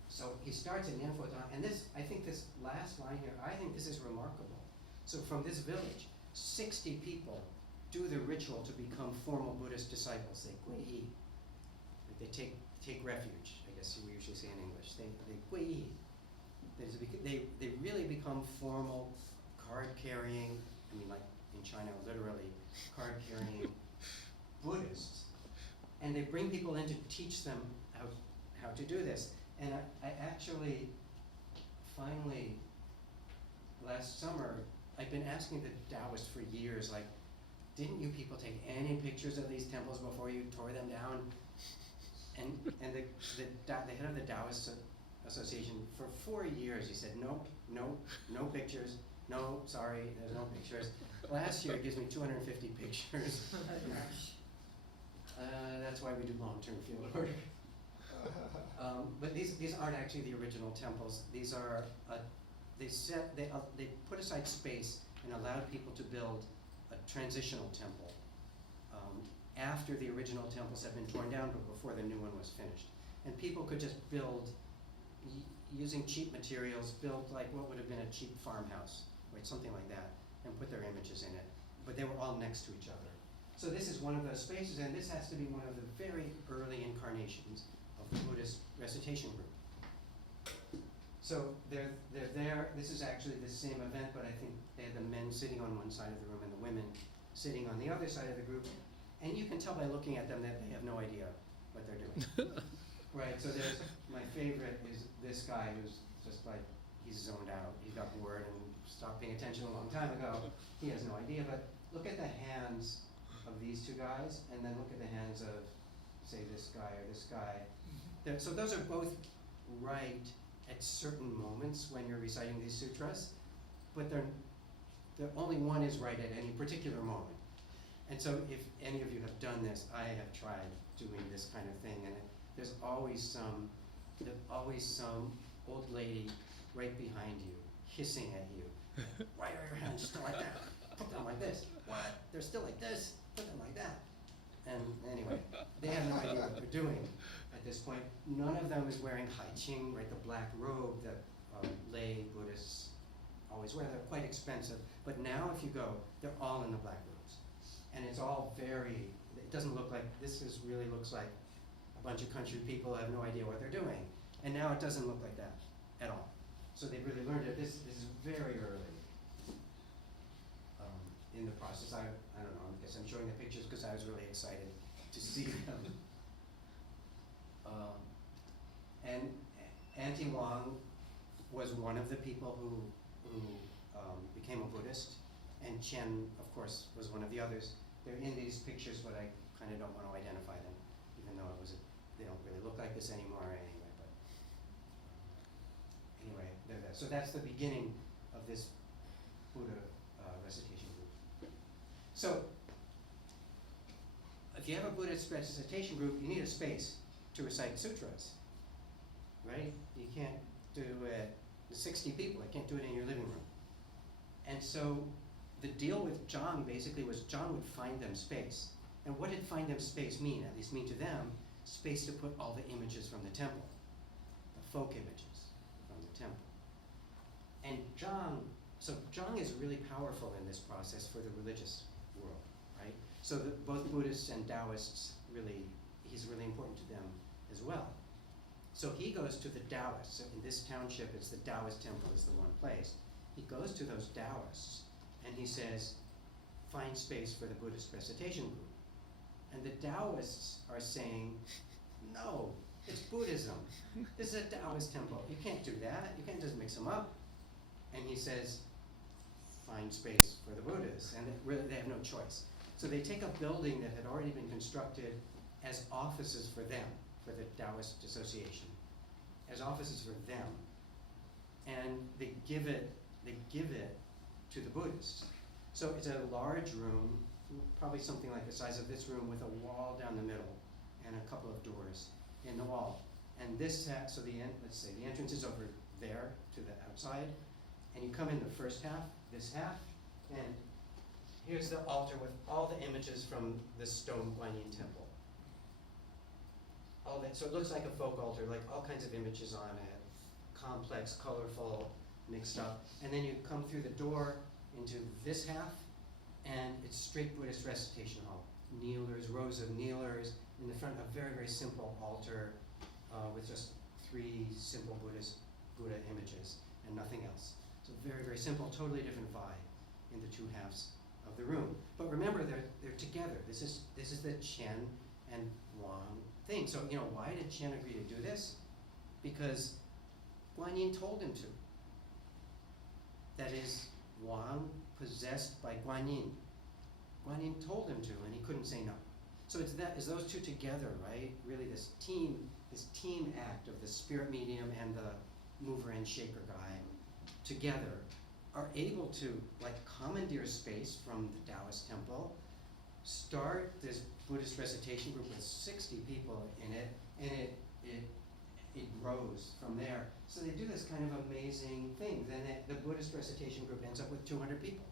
So he starts in Nianfuotang, and this, I think this last line here, I think this is remarkable. So from this village, 60 people do the ritual to become formal Buddhist disciples. They gui. They take refuge, I guess we usually say in English. They gui. They really become formal, card-carrying, I mean, like in China, literally, card-carrying Buddhists. And they bring people in to teach them how to do this. And I actually, finally, last summer, I've been asking the Taoists for years, like, didn't you people take any pictures of these temples before you tore them down? And the head of the Taoist Association, for 4 years, he said, no pictures. No, sorry, there's no pictures. Last year, it gives me 250 pictures. That's why we do long-term field work. But these aren't actually the original temples. These are, they put aside space and allowed people to build a transitional temple after the original temples had been torn down, but before the new one was finished. And people could just build, using cheap materials, build like what would have been a cheap farmhouse, right, something like that, and put their images in it. But they were all next to each other. So this is one of those spaces, and this has to be one of the very early incarnations of the Buddhist recitation group. So they're there. This is actually the same event, but I think they had the men sitting on one side of the room and the women sitting on the other side of the group. And you can tell by looking at them that they have no idea what they're doing. Right, so there's, my favorite is this guy who's just like, he's zoned out. He got bored and stopped paying attention a long time ago. He has no idea, but look at the hands of these two guys, and then look at the hands of, say, this guy or this guy. So those are both right at certain moments when you're reciting these sutras, but only one is right at any particular moment. And so if any of you have done this, I have tried doing this kind of thing, and there's always some old lady right behind you, hissing at you. Why are your hands still like that? Put them like this. What? They're still like this. Put them like that. And anyway, they have no idea what they're doing at this point. None of them is wearing haiqing, right, the black robe that lay Buddhists always wear. They're quite expensive. But now if you go, they're all in the black robes. And it's all very, it doesn't look like, really looks like a bunch of country people have no idea what they're doing. And now it doesn't look like that at all. So they've really learned it. This is very early in the process. I don't know, I guess I'm showing the pictures because I was really excited to see them. And Auntie Wang was one of the people who became a Buddhist, and Chen, of course, was one of the others. They're in these pictures, but I kind of don't want to identify them, even though they don't really look like this anymore anyway. But anyway, they're there. So that's the beginning of this Buddha recitation group. So if you have a Buddhist recitation group, you need a space to recite sutras, right? You can't do it with 60 people. You can't do it in your living room. And so the deal with Zhang basically was Zhang would find them space. And what did find them space mean? At least mean to them, space to put all the images from the temple. The folk images from the temple. And Zhang is really powerful in this process for the religious world, right? So that both Buddhists and Taoists he's really important to them as well. So he goes to the Taoists. In this township, it's the Taoist temple is the one place. He goes to those Taoists and he says, find space for the Buddhist recitation group. And the Taoists are saying, no, it's Buddhism. This is a Taoist temple. You can't do that. You can't just mix them up. And he says, find space for the Buddhists. And they have no choice. So they take a building that had already been constructed as offices for them, for the Taoist Association, as offices for them. And they give it to the Buddhists. So it's a large room, probably something like the size of this room, with a wall down the middle and a couple of doors in the wall. And let's say the entrance is over there to the outside, and you come in the first half, this half, and here's the altar with all the images from the stone Guanyin temple. So it looks like a folk altar, like all kinds of images on it, complex, colorful, mixed up. And then you come through the door into this half, and it's straight Buddhist recitation hall. Kneelers, rows of kneelers, in the front a very, very simple altar with just 3 simple Buddha images and nothing else. So very, very simple, totally different vibe in the 2 halves of the room. But remember, they're together. This is the Chen and Wang thing. So why did Chen agree to do this? Because Guanyin told him to. That is, Wang possessed by Guanyin. Guanyin told him to, and he couldn't say no. So it's those two together, right? Really, this team act of the spirit medium and the mover and shaker guy together are able to commandeer space from the Taoist temple, start this Buddhist recitation group with 60 people in it, and it grows from there. So they do this kind of amazing thing. Then the Buddhist recitation group ends up with 200 people.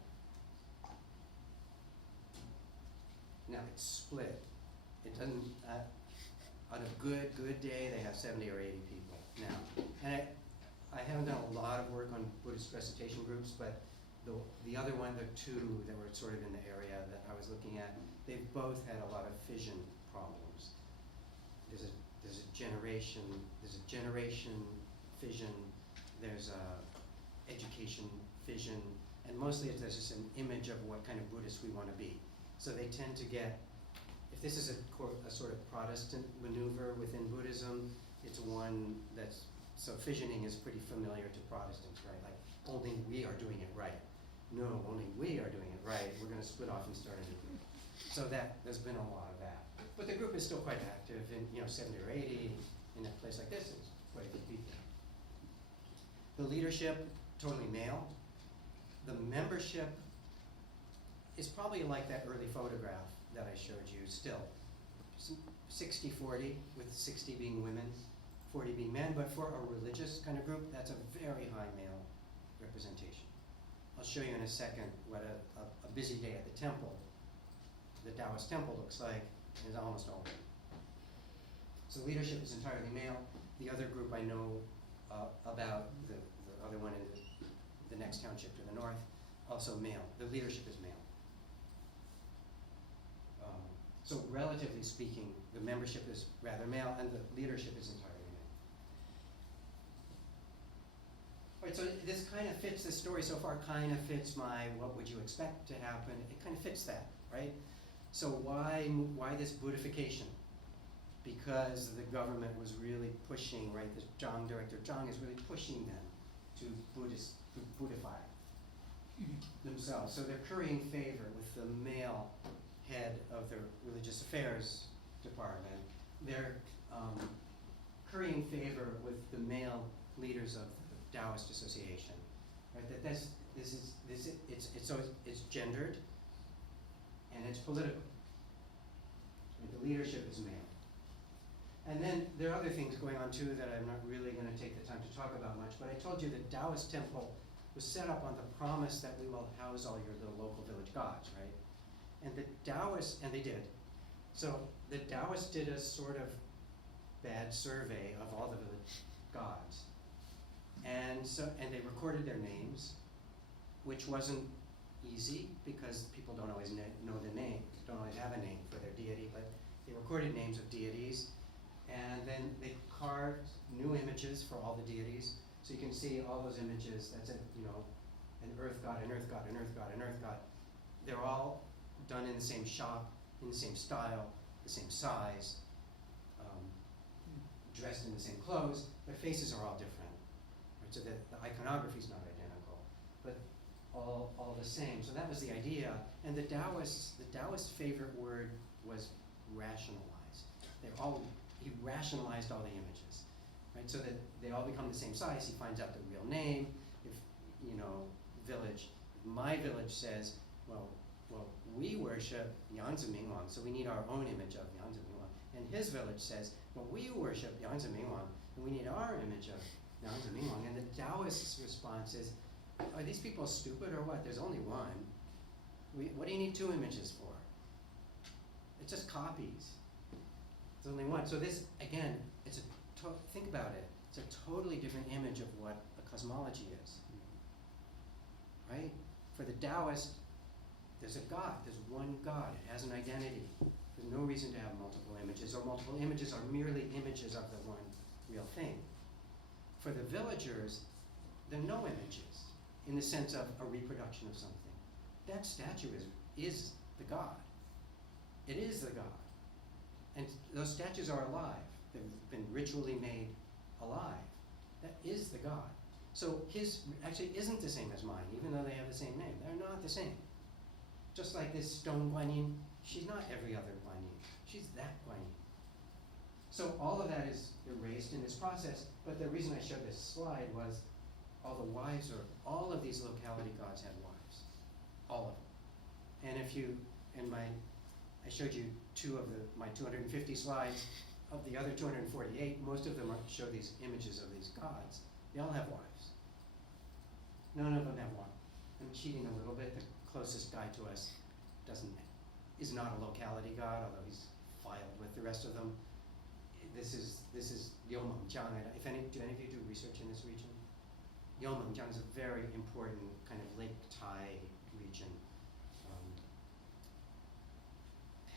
Now it's split. It doesn't, on a good day, they have 70 or 80 people now. And I haven't done a lot of work on Buddhist recitation groups, but the other one, the 2 that were sort of in the area that I was looking at, they've both had a lot of fission problems. There's a generation fission, there's a education fission, and mostly there's just an image of what kind of Buddhist we want to be. So they tend to get, if this is a sort of Protestant maneuver within Buddhism, it's one so fissioning is pretty familiar to Protestants, right? Like, only we are doing it right. No, only we are doing it right. We're going to split off and start a new group. So there's been a lot of that. But the group is still quite active in 70 or 80 in a place like this. It's quite a few people. The leadership, totally male. The membership is probably like that early photograph that I showed you still. 60-40, with 60 being women, 40 being men, but for a religious kind of group, that's a very high male representation. I'll show you in a second what a busy day at the temple, the Taoist temple, looks like. It's almost all women. So leadership is entirely male. The other group I know about, the other one in the next township to the north, also male. The leadership is male. So relatively speaking, the membership is rather male and the leadership is entirely male. All right, so this kind of fits, the story so far kind of fits my what would you expect to happen. It kind of fits that, right? So why this Buddhification? Because the government was really pushing, right? The Zhang director, Zhang is really pushing them to Buddhify themselves. So they're currying favor with the male head of the religious affairs department. They're currying favor with the male leaders of the Taoist Association. Right? It's gendered and it's political. And the leadership is male. And then there are other things going on too that I'm not really going to take the time to talk about much, but I told you the Taoist temple was set up on the promise that we will house all your little local village gods, right? And the Taoists, and they did. So the Taoists did a sort of bad survey of all the village gods. And they recorded their names, which wasn't easy because people don't always know the name, don't always have a name for their deity, but they recorded names of deities, and then they carved new images for all the deities. So you can see all those images, that's it, you know, an earth god, an earth god, an earth god, an earth god. They're all done in the same shop, in the same style, the same size, dressed in the same clothes. Their faces are all different, right? So the iconography is not identical, but all the same. So that was the idea. And the Taoist's favorite word was rationalize. He rationalized all the images, right? So that they all become the same size. He finds out the real name. If, you know, village, my village says, well, we worship Yangtze, so we need our own image of Yangtze. And his village says, well, we worship Yangtze, and we need our image of Yangtze. And the Taoist's response is, are these people stupid or what? There's only one. What do you need two images for? It's just copies. There's only one. So this, again, think about it. It's a totally different image of what a cosmology is, right? For the Taoist, there's a God. There's one God. It has an identity. There's no reason to have multiple images, or multiple images are merely images of the one real thing. For the villagers, there are no images in the sense of a reproduction of something. That statue is the God. It is the God. And those statues are alive. They've been ritually made alive. That is the God. So his actually isn't the same as mine, even though they have the same name. They're not the same. Just like this stone Guanyin, she's not every other Guanyin. She's that Guanyin. So all of that is erased in this process, but the reason I showed this slide was all of these locality gods had wives. All of them. And I showed you two of my 250 slides. Of the other 248, most of them show these images of these gods. They all have wives. None of them have one. I'm cheating a little bit. The closest guy to us is not a locality god, although he's filed with the rest of them. This is Yomengjiang. Do any of you do research in this region? Yomengjiang is a very important kind of Lake Tai region,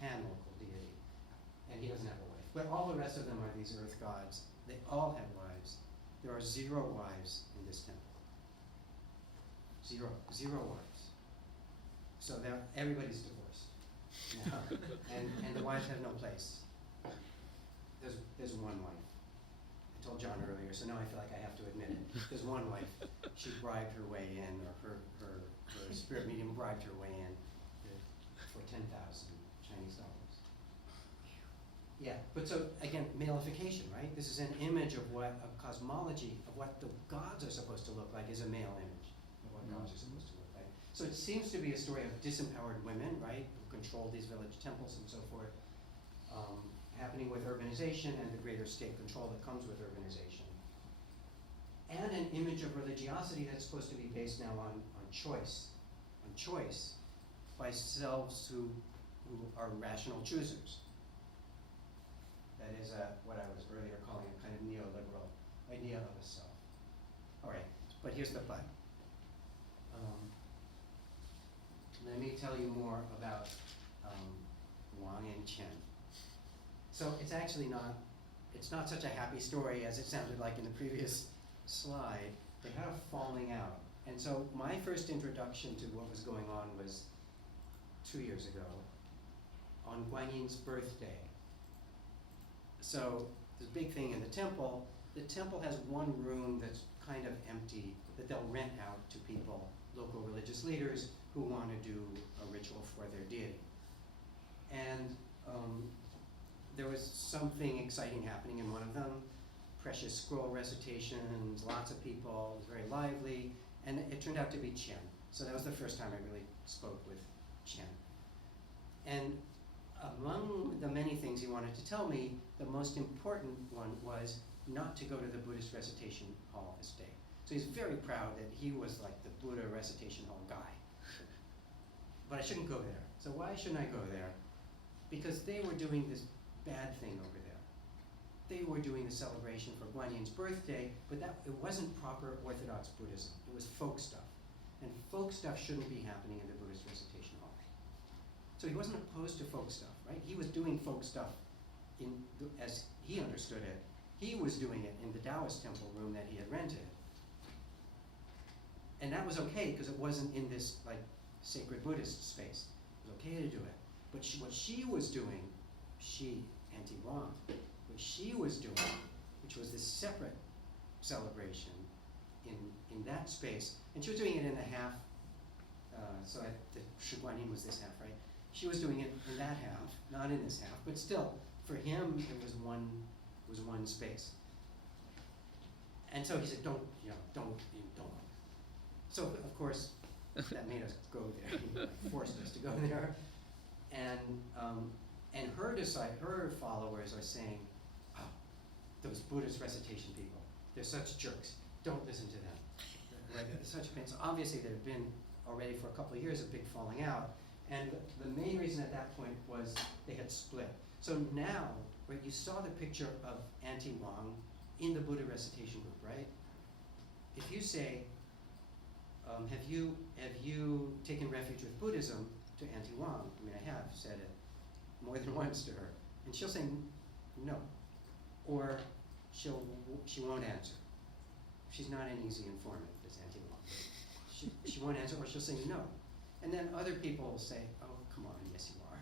pan-local deity, and he doesn't have a wife. But all the rest of them are these earth gods. They all have wives. There are 0 wives in this temple. 0 wives. So everybody's divorced now, and the wives have no place. There's one wife. I told John earlier, so now I feel like I have to admit it. There's one wife. She bribed her way in, or her spirit medium bribed her way in for 10,000 Chinese dollars. Yeah, but so again, malification, right? This is an image of what a cosmology, of what the gods are supposed to look like, is a male image of what gods are supposed to look like. So it seems to be a story of disempowered women, right, who control these village temples and so forth, happening with urbanization and the greater state control that comes with urbanization. And an image of religiosity that's supposed to be based now on choice by selves who are rational choosers. That is what I was earlier calling a kind of neoliberal idea of a self. All right, but here's the but. Let me tell you more about Wang and Chen. So it's actually it's not such a happy story as it sounded like in the previous slide. They had a falling out. And so my first introduction to what was going on was 2 years ago on Guanyin's birthday. So this big thing in the temple has one room that's kind of empty that they'll rent out to people, local religious leaders who want to do a ritual for their deity. And there was something exciting happening in one of them, precious scroll recitations, lots of people, it was very lively, and it turned out to be Chen. So that was the first time I really spoke with Chen. And among the many things he wanted to tell me, the most important one was not to go to the Buddhist recitation hall this day. So he's very proud that he was like the Buddha recitation hall guy. But I shouldn't go there. So why shouldn't I go there? Because they were doing this bad thing over there. they were doing the celebration for Guanyin's birthday, but it wasn't proper Orthodox Buddhism. It was folk stuff. And folk stuff shouldn't be happening in the Buddhist recitation hall. So he wasn't opposed to folk stuff, right? He was doing folk stuff as he understood it. He was doing it in the Taoist temple room that he had rented. And that was okay, because it wasn't in this like sacred Buddhist space. It was okay to do it. But what she was doing, Auntie Wang, what she was doing, which was this separate celebration in that space, and she was doing it in a half, the Shi Guanyin was this half, right? She was doing it in that half, not in this half, but still, for him, it was one space. And so he said, don't. So, of course, that made us go there. He forced us to go there. And her followers are saying, oh, those Buddhist recitation people, they're such jerks. Don't listen to them. Right? Such pain. So obviously there had been already for a couple of years a big falling out. And the main reason at that point was they had split. So now, right, you saw the picture of Auntie Wang in the Buddha recitation group, right? If you say, have you taken refuge with Buddhism to Auntie Wang? I mean, I have said it more than once to her. And she'll say no. Or she won't answer. She's not an easy informant, this Auntie Wang. She won't answer, or she'll say no. And then other people will say, oh, come on, yes you are.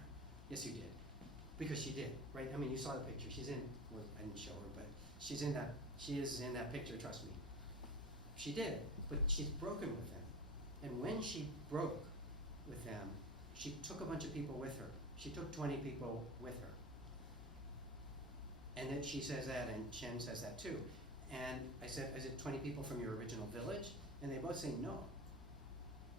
Yes you did. Because she did, right? I mean, you saw the picture. She's in, well, I didn't show her, but she is in that picture, trust me. She did, but she's broken with them. And when she broke with them, she took a bunch of people with her. She took 20 people with her. And then she says that, and Chen says that too. And I said, is it 20 people from your original village? And they both say no.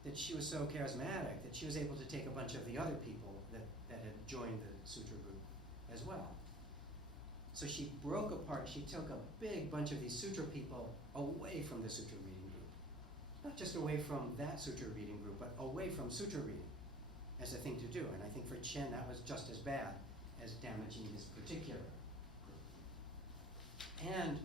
That she was so charismatic that she was able to take a bunch of the other people that had joined the sutra group as well. So she broke apart, she took a big bunch of these sutra people away from the sutra reading group. Not just away from that sutra reading group, but away from sutra reading as a thing to do. And I think for Chen that was just as bad as damaging this particular group. And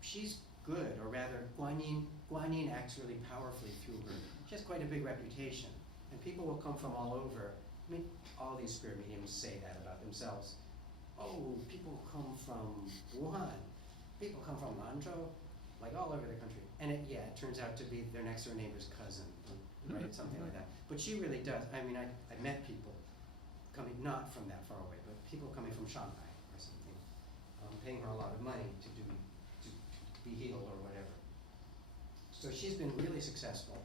she's good, or rather, Guanyin acts really powerfully through her. She has quite a big reputation, and people will come from all over. I mean, all these spirit mediums say that about themselves. Oh, people come from Wuhan, people come from Lanzhou, like all over the country. And it turns out to be their next door neighbor's cousin, right, something like that. But she really does. I mean, I met people coming, not from that far away, but people coming from Shanghai or something, paying her a lot of money to be healed or whatever. So she's been really successful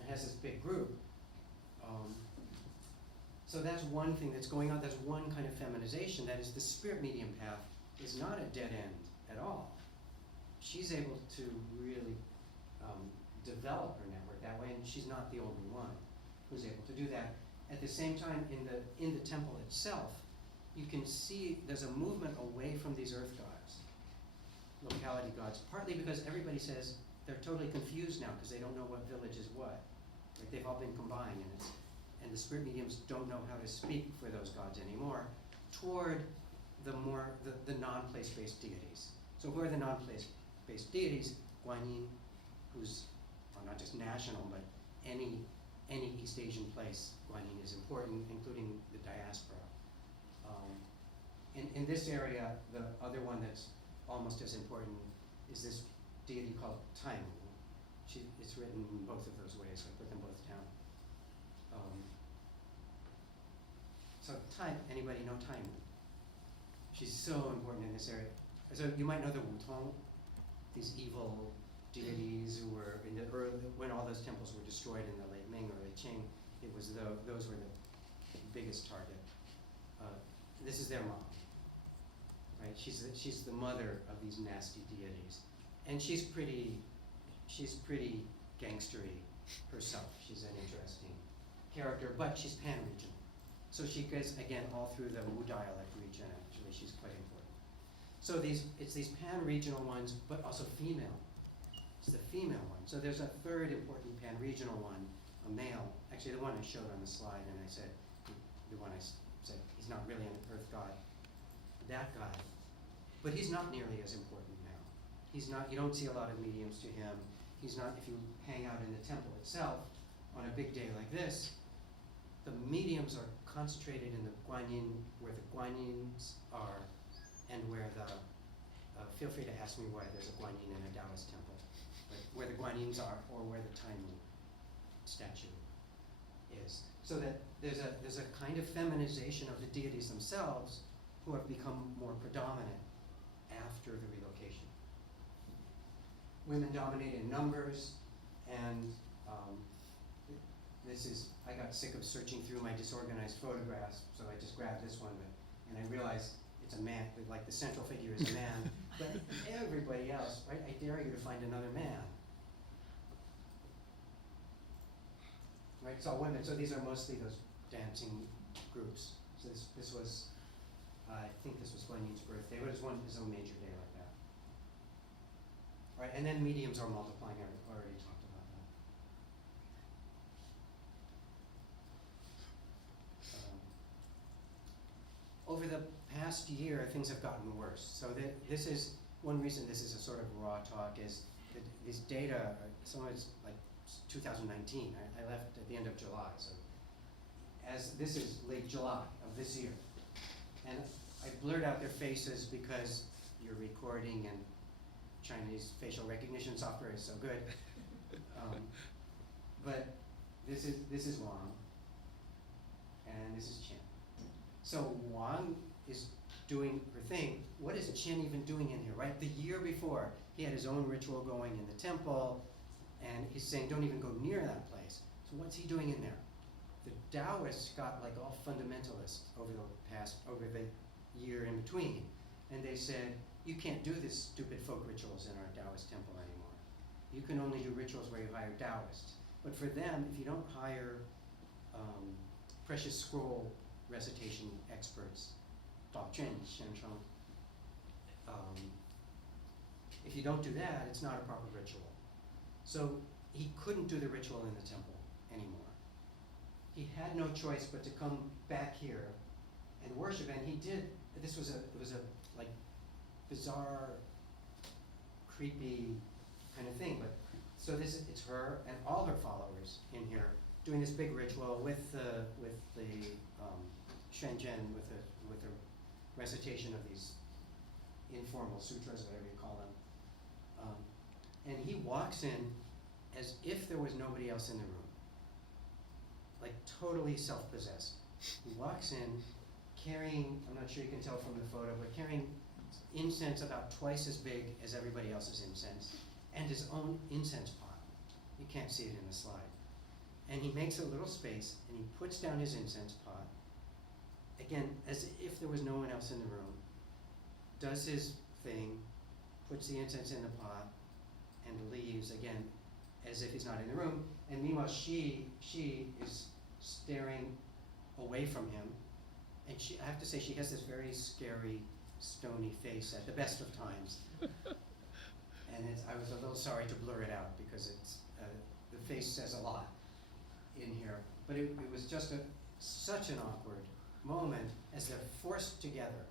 and has this big group. So that's one thing that's going on. That's one kind of feminization. That is, the spirit medium path is not a dead end at all. She's able to really develop her network that way, and she's not the only one who's able to do that. At the same time, in the temple itself, you can see there's a movement away from these earth gods, locality gods, partly because everybody says they're totally confused now because they don't know what village is what. Like, they've all been combined, and the spirit mediums don't know how to speak for those gods anymore, toward the non-place-based deities. So who are the non-place-based deities? Guanyin, who's not just national, but any East Asian place, Guanyin is important, including the diaspora. In this area, the other one that's almost as important is this deity called Taimu. It's written in both of those ways, so I put them both down. So anybody know Taimu? She's so important in this area. So you might know the Wutong, these evil deities who were in the early, when all those temples were destroyed in the late Ming or late Qing, it was those were the biggest target. This is their mom, right? She's the mother of these nasty deities, and she's pretty gangstery herself. She's an interesting character, but she's pan-regional. So she goes, again, all through the Wu dialect region, actually. She's quite important. So it's these pan-regional ones, but also female. It's the female one. So there's a third important pan-regional one, a male. Actually, the one I showed on the slide, and I said, the one I said, he's not really an earth god. That guy But he's not nearly as important now. He's not, you don't see a lot of mediums to him. He's not, if you hang out in the temple itself on a big day like this, the mediums are concentrated in the Guanyin, where the Guanyins are, and where the, feel free to ask me why there's a Guanyin in a Taoist temple, but where the Guanyins are, or where the Taimu statue is. So that there's a kind of feminization of the deities themselves, who have become more predominant after the relocation. Women dominate in numbers, and I got sick of searching through my disorganized photographs, so I just grabbed this one, and I realized it's a man, like the central figure is a man, but everybody else, right? I dare you to find another man. Right, it's all women, so these are mostly those dancing groups. So this was, I think this was Guanyin's birthday, but it's his own major day like that. Right, and then mediums are multiplying, I already talked about that. Over the past year, things have gotten worse. So this is, one reason this is a sort of raw talk is that these data, some of it's like 2019, I left at the end of July, so as this is late July of this year. And I blurred out their faces because you're recording and Chinese facial recognition software is so good. But this is Wang, and this is Chen. So Wang is doing her thing. What is Chen even doing in here, right? The year before, he had his own ritual going in the temple, and he's saying, don't even go near that place. So what's he doing in there? The Taoists got like all fundamentalists over the year in between. And they said, you can't do this stupid folk rituals in our Taoist temple anymore. You can only do rituals where you hire Taoists. But for them, if you don't hire precious scroll recitation experts, if you don't do that, it's not a proper ritual. So he couldn't do the ritual in the temple anymore. He had no choice but to come back here and worship, and he did. It was a like bizarre, creepy kind of thing. But so it's her and all her followers in here doing this big ritual with the Shenzhen, with the recitation of these informal sutras, whatever you call them. And he walks in as if there was nobody else in the room, like totally self-possessed. He walks in carrying, I'm not sure you can tell from the photo, but carrying incense about twice as big as everybody else's incense, and his own incense pot. You can't see it in the slide. And he makes a little space, and he puts down his incense pot, again, as if there was no one else in the room, does his thing, puts the incense in the pot, and leaves, again, as if he's not in the room. And meanwhile, she is staring away from him. And I have to say, she has this very scary, stony face at the best of times. And I was a little sorry to blur it out because the face says a lot in here. But it was just such an awkward moment as they're forced together.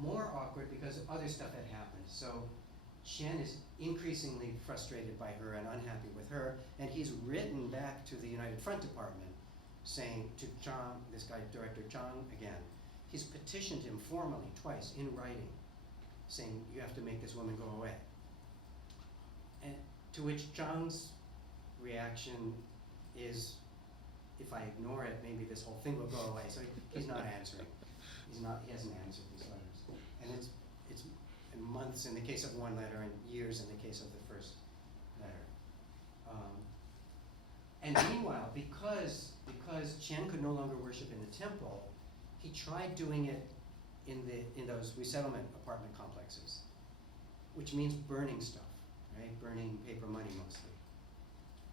More awkward because other stuff had happened. So Chen is increasingly frustrated by her and unhappy with her, and he's written back to the United Front Department saying to Zhang, this guy, Director Zhang again, he's petitioned him formally twice in writing, saying you have to make this woman go away. And to which Zhang's reaction is, if I ignore it, maybe this whole thing will go away. So he's not answering. He hasn't answered these letters. And it's months in the case of one letter and years in the case of the first letter. And meanwhile, because Chen could no longer worship in the temple, he tried doing it in those resettlement apartment complexes, which means burning stuff, right? Burning paper money mostly.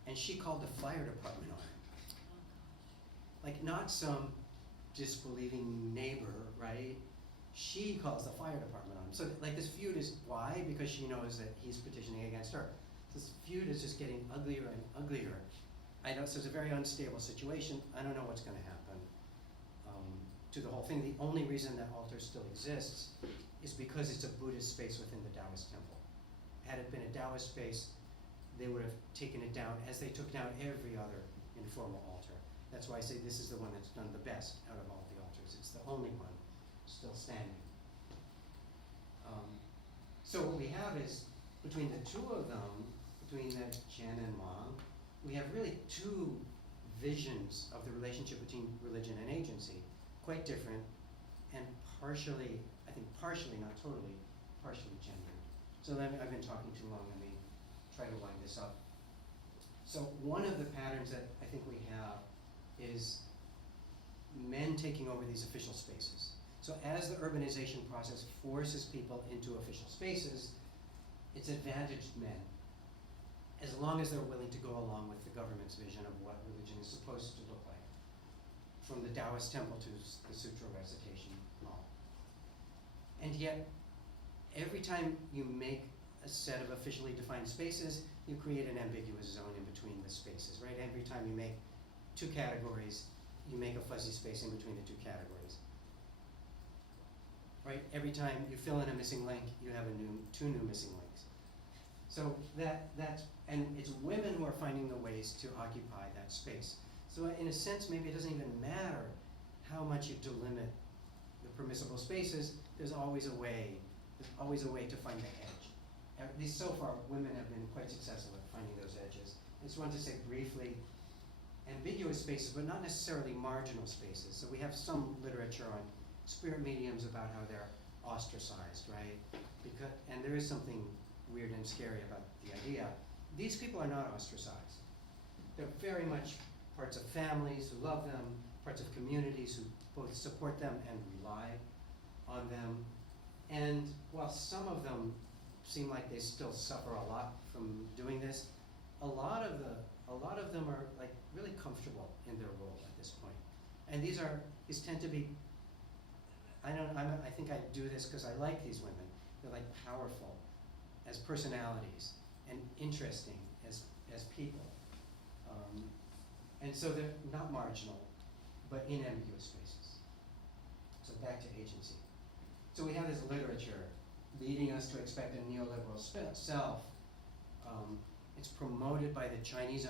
And she called the fire department on him. Like not some disbelieving neighbor, right? She calls the fire department on him. So like this feud is, why? Because she knows that he's petitioning against her. This feud is just getting uglier and uglier. So it's a very unstable situation. I don't know what's going to happen. to the whole thing. The only reason that altar still exists is because it's a Buddhist space within the Taoist temple. Had it been a Taoist space, they would have taken it down as they took down every other informal altar. That's why I say this is the one that's done the best out of all the altars. It's the only one still standing. So what we have is, between the two of them, between the Chen and Wang, we have really two visions of the relationship between religion and agency, quite different, and partially, I think partially, not totally, partially gendered. So I've been talking too long, let me try to wind this up. So one of the patterns that I think we have is men taking over these official spaces. So as the urbanization process forces people into official spaces, it's advantaged men, as long as they're willing to go along with the government's vision of what religion is supposed to look like, from the Taoist temple to the sutra recitation hall. And yet, every time you make a set of officially defined spaces, you create an ambiguous zone in between the spaces, right? Every time you make two categories, you make a fuzzy space in between the two categories. Right? Every time you fill in a missing link, you have two new missing links. So and it's women who are finding the ways to occupy that space. So in a sense, maybe it doesn't even matter how much you delimit the permissible spaces, there's always a way to find the edge. At least so far, women have been quite successful at finding those edges. I just wanted to say briefly, ambiguous spaces, but not necessarily marginal spaces. So we have some literature on spirit mediums about how they're ostracized, right? And there is something weird and scary about the idea. These people are not ostracized. They're very much parts of families who love them, parts of communities who both support them and rely on them. And while some of them seem like they still suffer a lot from doing this, a lot of them are like really comfortable in their role at this point. And these tend to be, I think I do this because I like these women. They're like powerful as personalities and interesting as people. And so they're not marginal, but in ambiguous spaces. So back to agency. So we have this literature leading us to expect a neoliberal self. It's promoted by the Chinese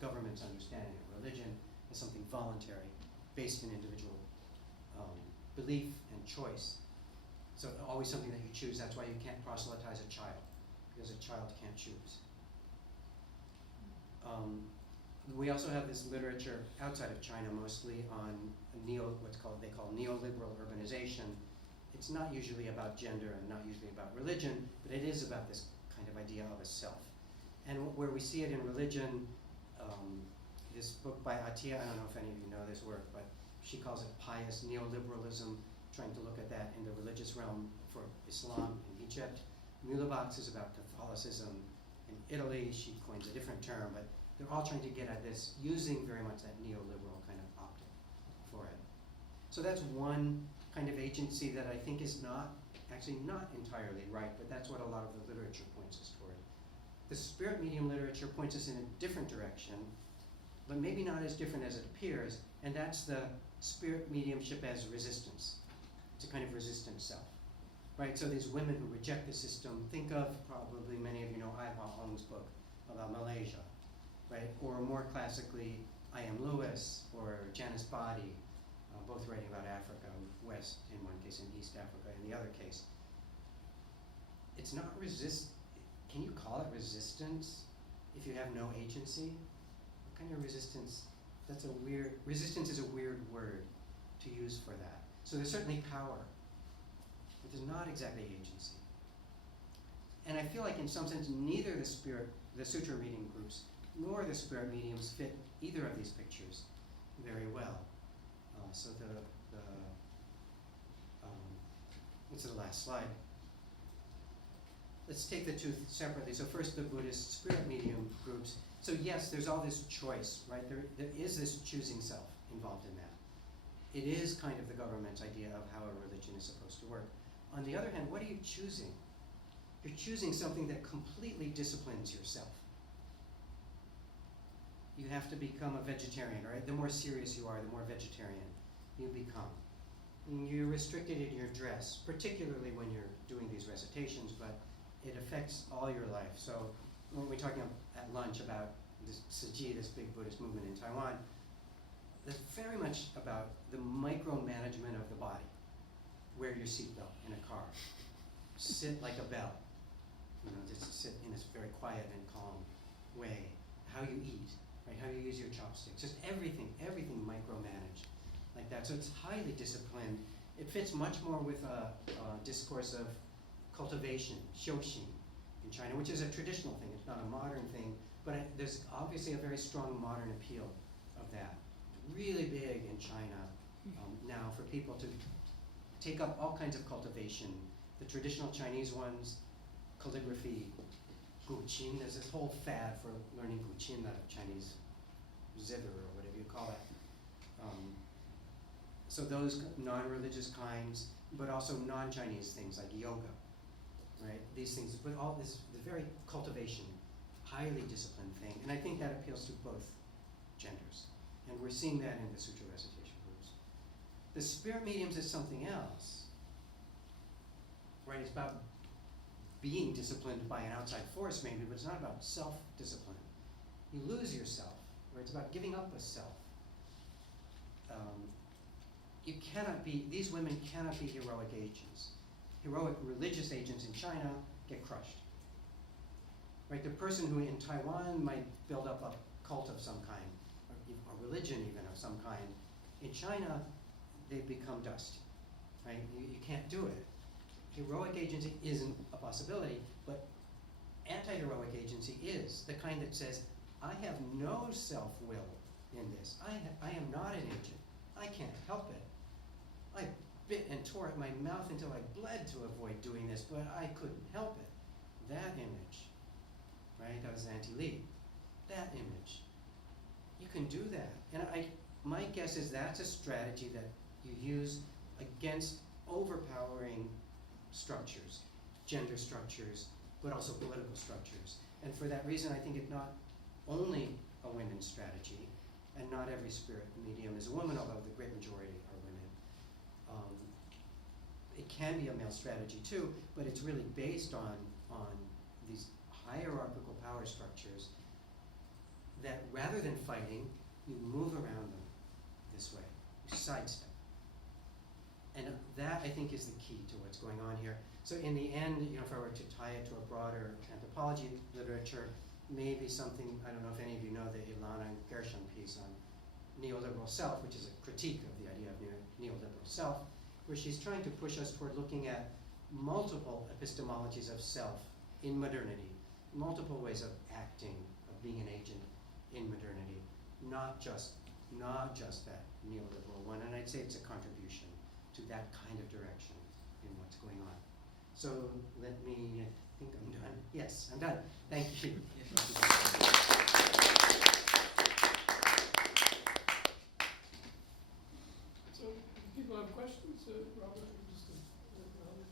government's understanding of religion as something voluntary, based in individual belief and choice. So always something that you choose. That's why you can't proselytize a child, because a child can't choose. We also have this literature outside of China, mostly on they call neoliberal urbanization. It's not usually about gender and not usually about religion, but it is about this kind of idea of a self. And where we see it in religion, this book by Atiya, I don't know if any of you know this work, but she calls it pious neoliberalism, trying to look at that in the religious realm for Islam in Egypt. Muhlbach's is about Catholicism in Italy. She coins a different term, but they're all trying to get at this using very much that neoliberal kind of optic for it. So that's one kind of agency that I think is not entirely right, but that's what a lot of the literature points us toward. The spirit medium literature points us in a different direction, but maybe not as different as it appears, and that's the spirit mediumship as resistance. It's a kind of resistant self, right? So these women who reject the system, think of, probably many of you know Ai Hua Hong's book about Malaysia, right? Or more classically, I Am Lewis or Janice Body, both writing about Africa, West in one case and East Africa in the other case. It's not can you call it resistance if you have no agency? What kind of resistance? Resistance is a weird word to use for that. So there's certainly power, but there's not exactly agency. And I feel like in some sense, neither the sutra reading groups, nor the spirit mediums fit either of these pictures very well. So what's the last slide? Let's take the two separately. So first, the Buddhist spirit medium groups. So yes, there's all this choice, right? There is this choosing self involved in that. It is kind of the government's idea of how a religion is supposed to work. On the other hand, what are you choosing? You're choosing something that completely disciplines yourself. You have to become a vegetarian, right? The more serious you are, the more vegetarian you become. You're restricted in your dress, particularly when you're doing these recitations, but it affects all your life. So when we're talking at lunch about this Tzu this big Buddhist movement in Taiwan, it's very much about the micromanagement of the body. Wear your seatbelt in a car. Sit like a bell. Just sit in this very quiet and calm way. How you eat, right? How you use your chopsticks. Just everything micromanaged like that. So it's highly disciplined. It fits much more with a discourse of cultivation, xiuxin, in China, which is a traditional thing. It's not a modern thing, but there's obviously a very strong modern appeal of that. Really big in China now for people to take up all kinds of cultivation. The traditional Chinese ones, calligraphy, guqin. There's this whole fad for learning guqin, that Chinese zither or whatever you call it. So those non-religious kinds, but also non-Chinese things like yoga, right? These things, but all this, the very cultivation, highly disciplined thing. And I think that appeals to both genders. And we're seeing that in the sutra recitation groups. The spirit mediums is something else, right? It's about being disciplined by an outside force maybe, but it's not about self-discipline. You lose yourself, or it's about giving up a self. You cannot be, these women cannot be heroic agents. Heroic religious agents in China get crushed. Right, the person who in Taiwan might build up a cult of some kind, or religion even of some kind, in China, they become dust, right? You can't do it. Heroic agency isn't a possibility, but anti-heroic agency is the kind that says, I have no self-will in this. I am not an agent. I can't help it. I bit and tore at my mouth until I bled to avoid doing this, but I couldn't help it. That image, right? That was anti-Lee. That image. You can do that. And my guess is that's a strategy that you use against overpowering structures, gender structures, but also political structures. And for that reason, I think it's not only a women's strategy, and not every spirit medium is a woman, although the great majority are women. It can be a male strategy too, but it's really based on these hierarchical power structures that rather than fighting, you move around them this way, you sidestep. And that, I think, is the key to what's going on here. So in the end, if I were to tie it to a broader anthropology literature, maybe something, I don't know if any of you know the Ilana Gershon piece on neoliberal self, which is a critique of the idea of neoliberal self, where she's trying to push us toward looking at multiple epistemologies of self in modernity, multiple ways of acting, of being an agent in modernity, not just that neoliberal one. And I'd say it's a contribution to that kind of direction in what's going on. So let me, I think I'm done. Yes, I'm done. Thank you. So if people have questions, Robert, just acknowledge.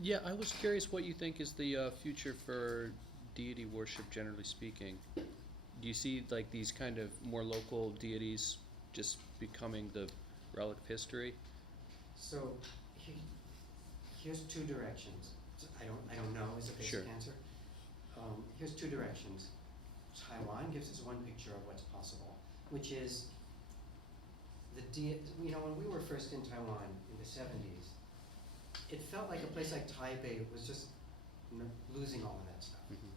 Yeah, I was curious what you think is the future for deity worship, generally speaking. Do you see like these kind of more local deities just becoming the relic of history? So here's two directions. So I don't know is a basic Sure. answer. Here's two directions. Taiwan gives us one picture of what's possible, which is when we were first in Taiwan in the 70s, it felt like a place like Taipei was just losing all of that stuff. Mm-hmm.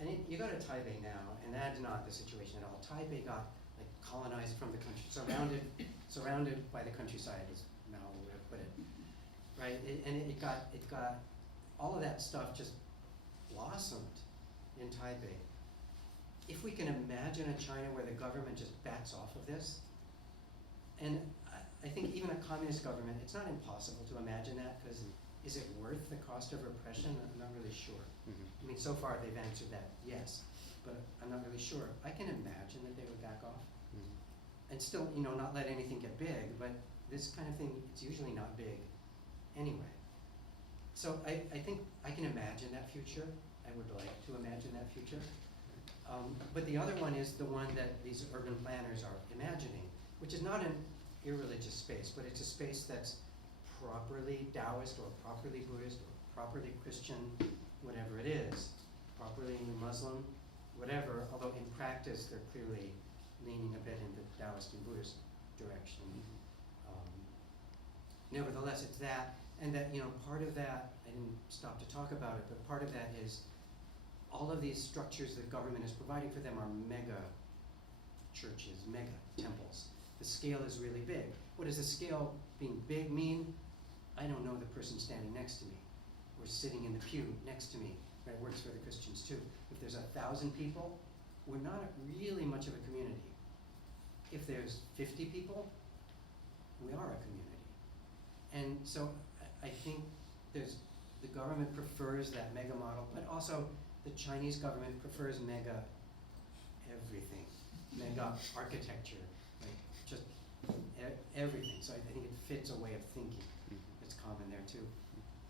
And you go to Taipei now, and that's not the situation at all. Taipei got like colonized from the country, surrounded by the countryside, as Mao would have put it, right? It got all of that stuff just blossomed in Taipei. If we can imagine a China where the government just backs off of this, and I think even a communist government, it's not impossible to imagine that, because is it worth the cost of repression? I'm not really sure. Mm-hmm. I mean, so far they've answered that yes, but I'm not really sure. I can imagine that they would back off, Mm-hmm. and still, not let anything get big, but this kind of thing, it's usually not big anyway. So I think I can imagine that future. I would like to imagine that future. But the other one is the one that these urban planners are imagining, which is not an irreligious space, but it's a space that's properly Taoist or properly Buddhist or properly Christian, whatever it is, properly Muslim, whatever, although in practice they're clearly leaning a bit in the Taoist and Buddhist direction. Nevertheless, it's that, and that, part of that, I didn't stop to talk about it, but part of that is all of these structures that government is providing for them are mega churches, mega temples. The scale is really big. What does the scale being big mean? I don't know the person standing next to me or sitting in the pew next to me. That works for the Christians too. If there's 1,000 people, we're not really much of a community. If there's 50 people, we are a community. And so I think the government prefers that mega model, but also the Chinese government prefers mega everything, mega architecture, like just everything. So I think it fits a way of thinking that's common there too.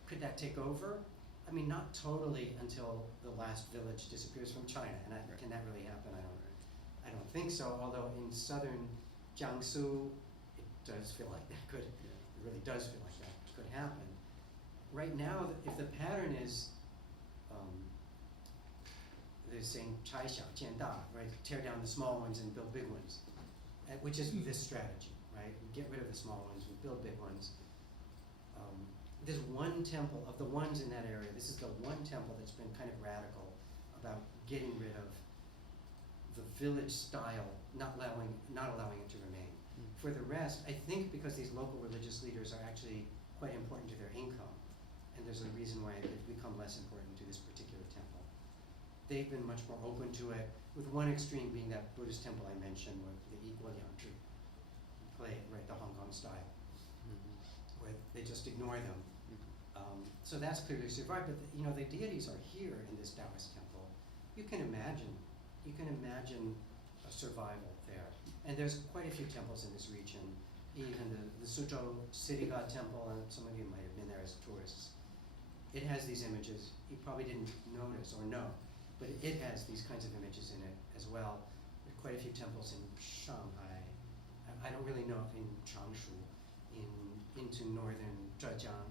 Could that take over? I mean, not totally until the last village disappears from China. And can that really happen? I don't think so. Although in southern Jiangsu, it does feel like that could. It really does feel like that could happen. Right now, if the pattern is they're saying 拆小建大, right? Tear down the small ones and build big ones, which is this strategy, right? We get rid of the small ones, we build big ones. There's one temple, of the ones in that area, this is the one temple that's been kind of radical about getting rid of the village style, not allowing it to remain. For the rest, I think because these local religious leaders are actually quite important to their income, and there's a reason why they've become less important to this particular temple. They've been much more open to it, with one extreme being that Buddhist temple I mentioned, where the equal Yangtze play, right, the Hong Kong style, where they just ignore them. So that's clearly survived, but the deities are here in this Taoist temple. You can imagine a survival there. And there's quite a few temples in this region, even the Suzhou City God Temple, and some of you might have been there as tourists. It has these images. You probably didn't notice or know, but it has these kinds of images in it as well. There are quite a few temples in Shanghai. I don't really know if in Changshu, into northern Zhejiang.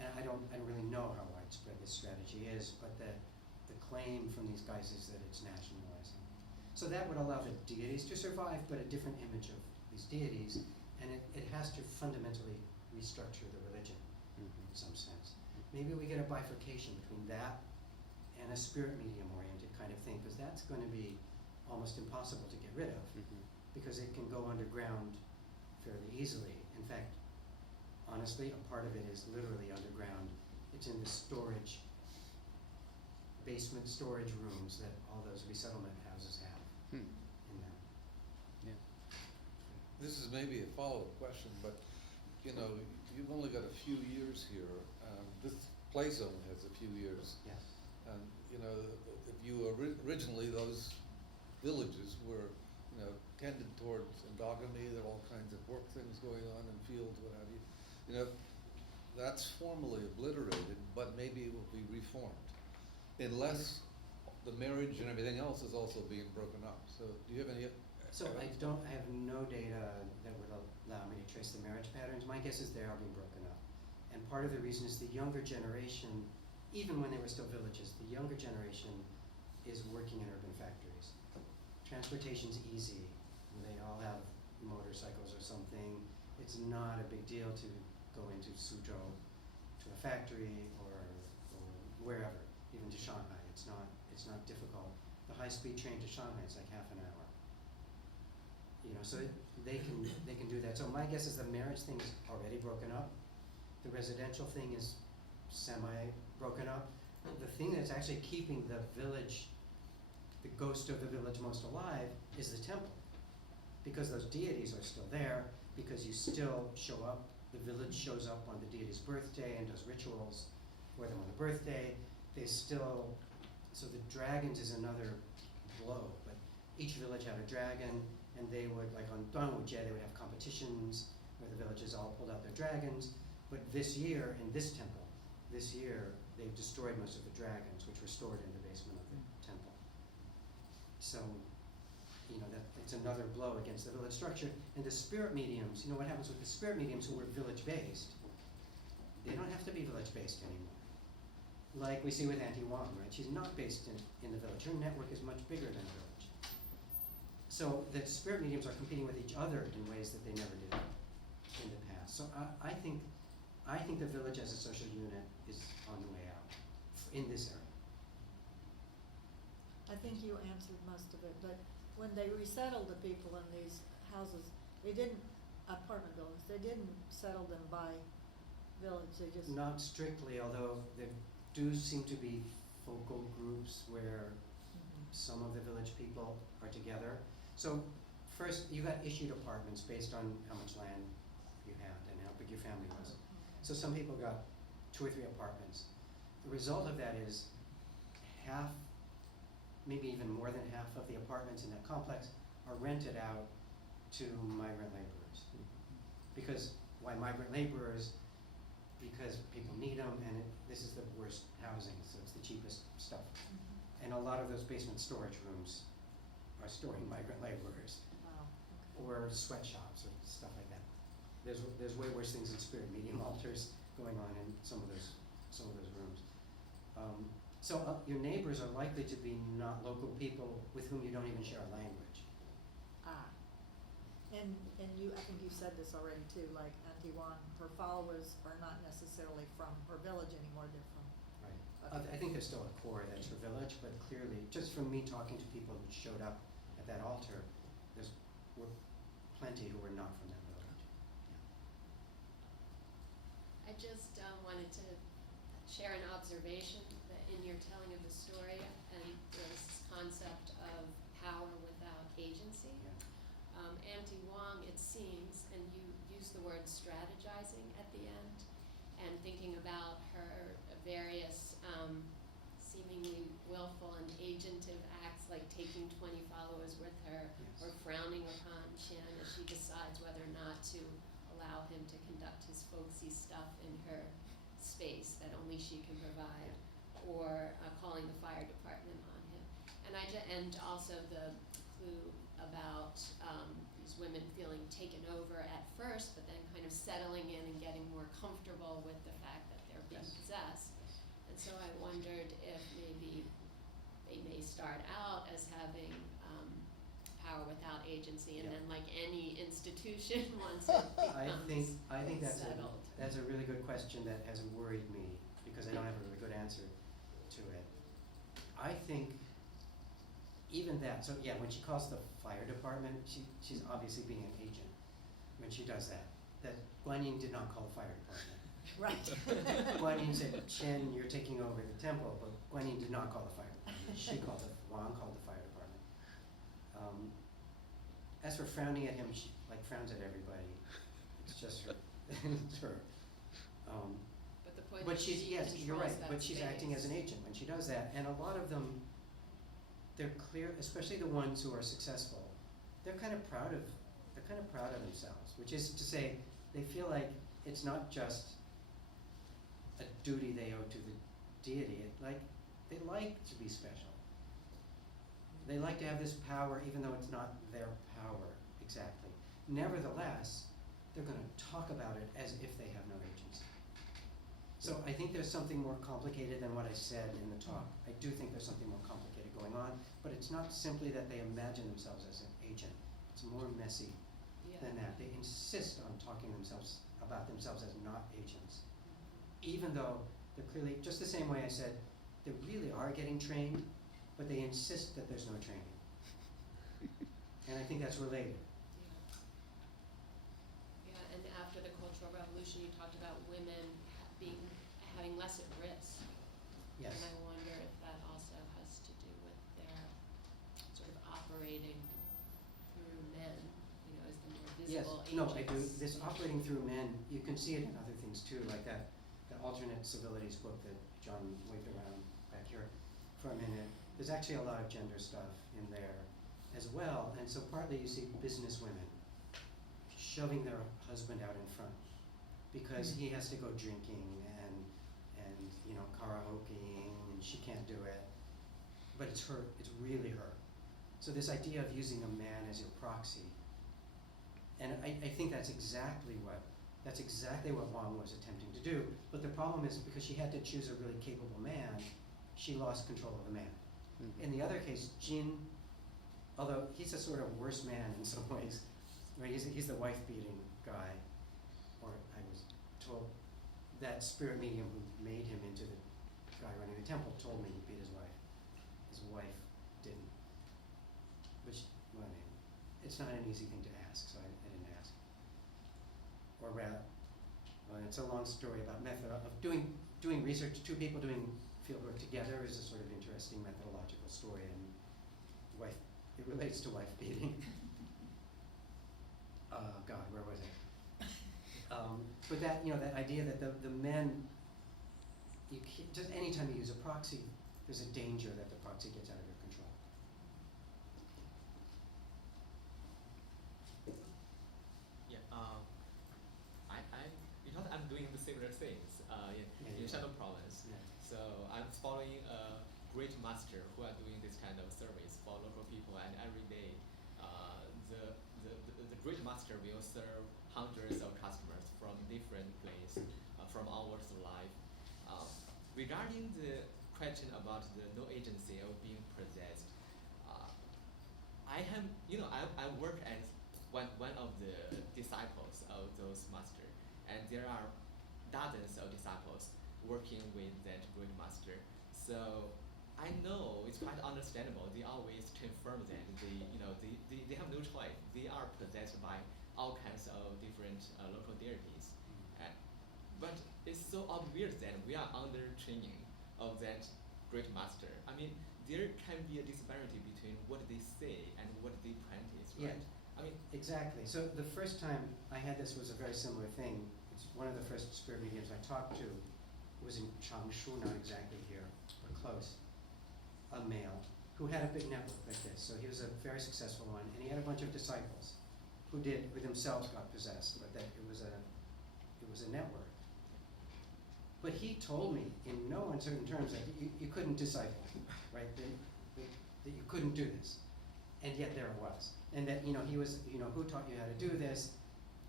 And I don't really know how widespread this strategy is, but the claim from these guys is that it's nationalizing. So that would allow the deities to survive, but a different image of these deities, and it has to fundamentally restructure the religion in some sense. Maybe we get a bifurcation between that and a spirit medium-oriented kind of thing, because that's going to be almost impossible to get rid of, because it can go underground fairly easily. In fact, honestly, a part of it is literally underground. It's in the basement storage rooms that all those resettlement houses have in them. Yeah. This is maybe a follow-up question, but you've only got a few years here. This place only has a few years. Yes. And if you originally those villages were tended towards endogamy, there are all kinds of work things going on in fields, what have you. That's formally obliterated, but maybe it will be reformed, unless the marriage and everything else is also being broken up. So do you have any? So I have no data that would allow me to trace the marriage patterns. My guess is they are being broken up. And part of the reason is the younger generation, even when they were still villages, the younger generation is working in urban factories. Transportation's easy. They all have motorcycles or something. It's not a big deal to go into Suzhou to a factory or wherever, even to Shanghai. It's not difficult. The high-speed train to Shanghai is like half an hour. So they can do that. So my guess is the marriage thing is already broken up. The residential thing is semi-broken up. The thing that's actually keeping the village, the ghost of the village most alive, is the temple. Because those deities are still there, because you still show up, the village shows up on the deity's birthday and does rituals for them on the birthday. So the dragons is another blow, but each village had a dragon, and they would, like on Duanwujie, they would have competitions where the villages all pulled out their dragons. But this year, in this temple, they've destroyed most of the dragons, which were stored in the basement of the temple. So, that it's another blow against the village structure. And the spirit mediums, what happens with the spirit mediums who were village-based, they don't have to be village-based anymore. Like we see with Auntie Wong, right? She's not based in the village. Her network is much bigger than the village. So the spirit mediums are competing with each other in ways that they never did in the past. So I think the village as a social unit is on the way out in this area. I think you answered most of it, but when they resettled the people in these houses, they didn't, apartment buildings, they didn't settle them by village, they just. Not strictly, although there do seem to be focal groups where some of the village people are together. So first, you got issued apartments based on how much land you had and how big your family was. So some people got 2 or 3 apartments. The result of that is half, maybe even more than half of the apartments in that complex are rented out to migrant laborers. Because why migrant laborers? Because people need them, and this is the worst housing, so it's the cheapest stuff. And a lot of those basement storage rooms are storing migrant laborers. Wow, okay. Or sweatshops or stuff like that. There's way worse things than spirit medium altars going on in some of those rooms. So your neighbors are likely to be not local people with whom you don't even share a language. And you, I think you said this already too, like Auntie Juan, her followers are not necessarily from her village anymore, they're from. Right. Okay. I think there's still a core that's her village, but clearly, just from me talking to people who showed up at that altar, were plenty who were not from that village. I just wanted to share an observation that in your telling of the story and this concept of power without agency. Yeah. Auntie Wong, it seems, and you use the word strategizing at the end, and thinking about her various seemingly willful and agentive acts, like taking 20 followers with her, Yes. or frowning upon Chin as she decides whether or not to allow him to conduct his folksy stuff in her space that only she can provide, or calling the fire department on him. And also the clue about these women feeling taken over at first, but then kind of settling in and getting more comfortable with the fact that they're being Yes. possessed. And so I wondered if maybe they may start out as having power without agency, and Yeah. then like any institution, once it becomes I think settled. that's a really good question that has worried me, because I don't have a really good answer to it. I think even that, so yeah, when she calls the fire department, she's obviously being an agent when she does that. That Guan Yin did not call the fire department. Right. Guan Yin said, Chen, you're taking over the temple, but Guan Yin did not call the fire department. She called it, Wang called the fire department. As for frowning at him, she frowns at everybody. It's just her. It's her. But the point But is she's, she yes, you're controls right, that but she's acting as an space. agent when she does that, and a lot of them, they're clear, especially the ones who are successful, they're kind of proud of themselves, which is to say, they feel like it's not just a duty they owe to the deity, they like to be special. They like to have this power even though it's not their power exactly. Nevertheless, they're gonna talk about it as if they have no agency. So I think there's something more complicated than what I said in the talk. I do think there's something more complicated going on, but it's not simply that they imagine themselves as an agent. It's more messy than that. They insist on talking about themselves as not agents. Even though they're clearly, just the same way I said, they really are getting trained, but they insist that there's no training. And I think that's related. Yeah, and after the Cultural Revolution, you talked about women having less at risk. Yes. And I wonder if that also has to do with their sort of operating through men, as the more Yes, visible agents. no, I do. This operating through men, you can see it in other things too, like the alternate civilities book that John waved around back here for a minute. There's actually a lot of gender stuff in there as well, and so partly you see business women shoving their husband out in front because he has to go drinking and karaokeing, and she can't do it. But it's her, it's really her. So this idea of using a man as your proxy, and I think that's exactly what Wang was attempting to do. But the problem is because she had to choose a really capable man, she lost control of the man. Mhm. In the other case, Jin, although he's a sort of worse man in some ways, right? He's the wife-beating guy, or I was told that spirit medium who made him into the guy running the temple told me he beat his wife. His wife didn't. Which, well, I mean, it's not an easy thing to ask, so I didn't ask. Or rather, well, it's a long story about method of doing research. Two people doing fieldwork together is a sort of interesting methodological story, and it relates to wife beating. God, where was it? But that, that idea that the men, just anytime you use a proxy, there's a danger that the proxy gets out of your control. Yeah, because I'm doing the similar things in Shandong province. Yeah. So I'm following a great master who are doing this kind of service for local people, and every day, the great master will serve hundreds of customers from different places, from all walks of life. Regarding the question about the no agency of being possessed, I work as one of the disciples of those master, and there are dozens of disciples working with that great master. So I know it's quite understandable. They always confirm that they have no choice. They are possessed by all kinds of different local deities. But it's so obvious that we are under training of that great master. I mean, there can be a disparity between what they say and what they practice, right? Yeah. I mean, Exactly. So the first time I had this was a very similar thing. It's one of the first spirit mediums I talked to was in Changshu, not exactly here, but close. A male who had a big network like this. So he was a very successful one, and he had a bunch of disciples who themselves got possessed, but that it was a network. But he told me in no uncertain terms that you couldn't disciple, right? That you couldn't do this. And yet there it was. And that, he was, who taught you how to do this?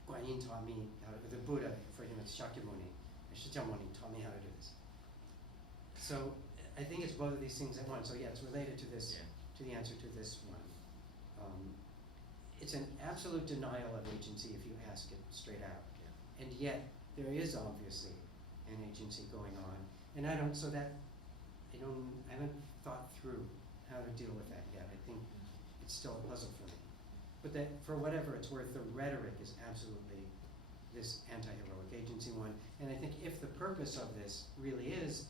Guan Yin taught me how to, the Buddha, for him it's Shakyamuni, and Shikyamuni taught me how to do this. So I think it's both of these things at once. So yeah, it's related to this, to the answer to this one. It's an absolute denial of agency if you ask it straight out. And yet there is obviously an agency going on. And I haven't thought through how to deal with that yet. I think it's still a puzzle for me. But that, for whatever it's worth, the rhetoric is absolutely this anti-heroic agency one. And I think if the purpose of this really is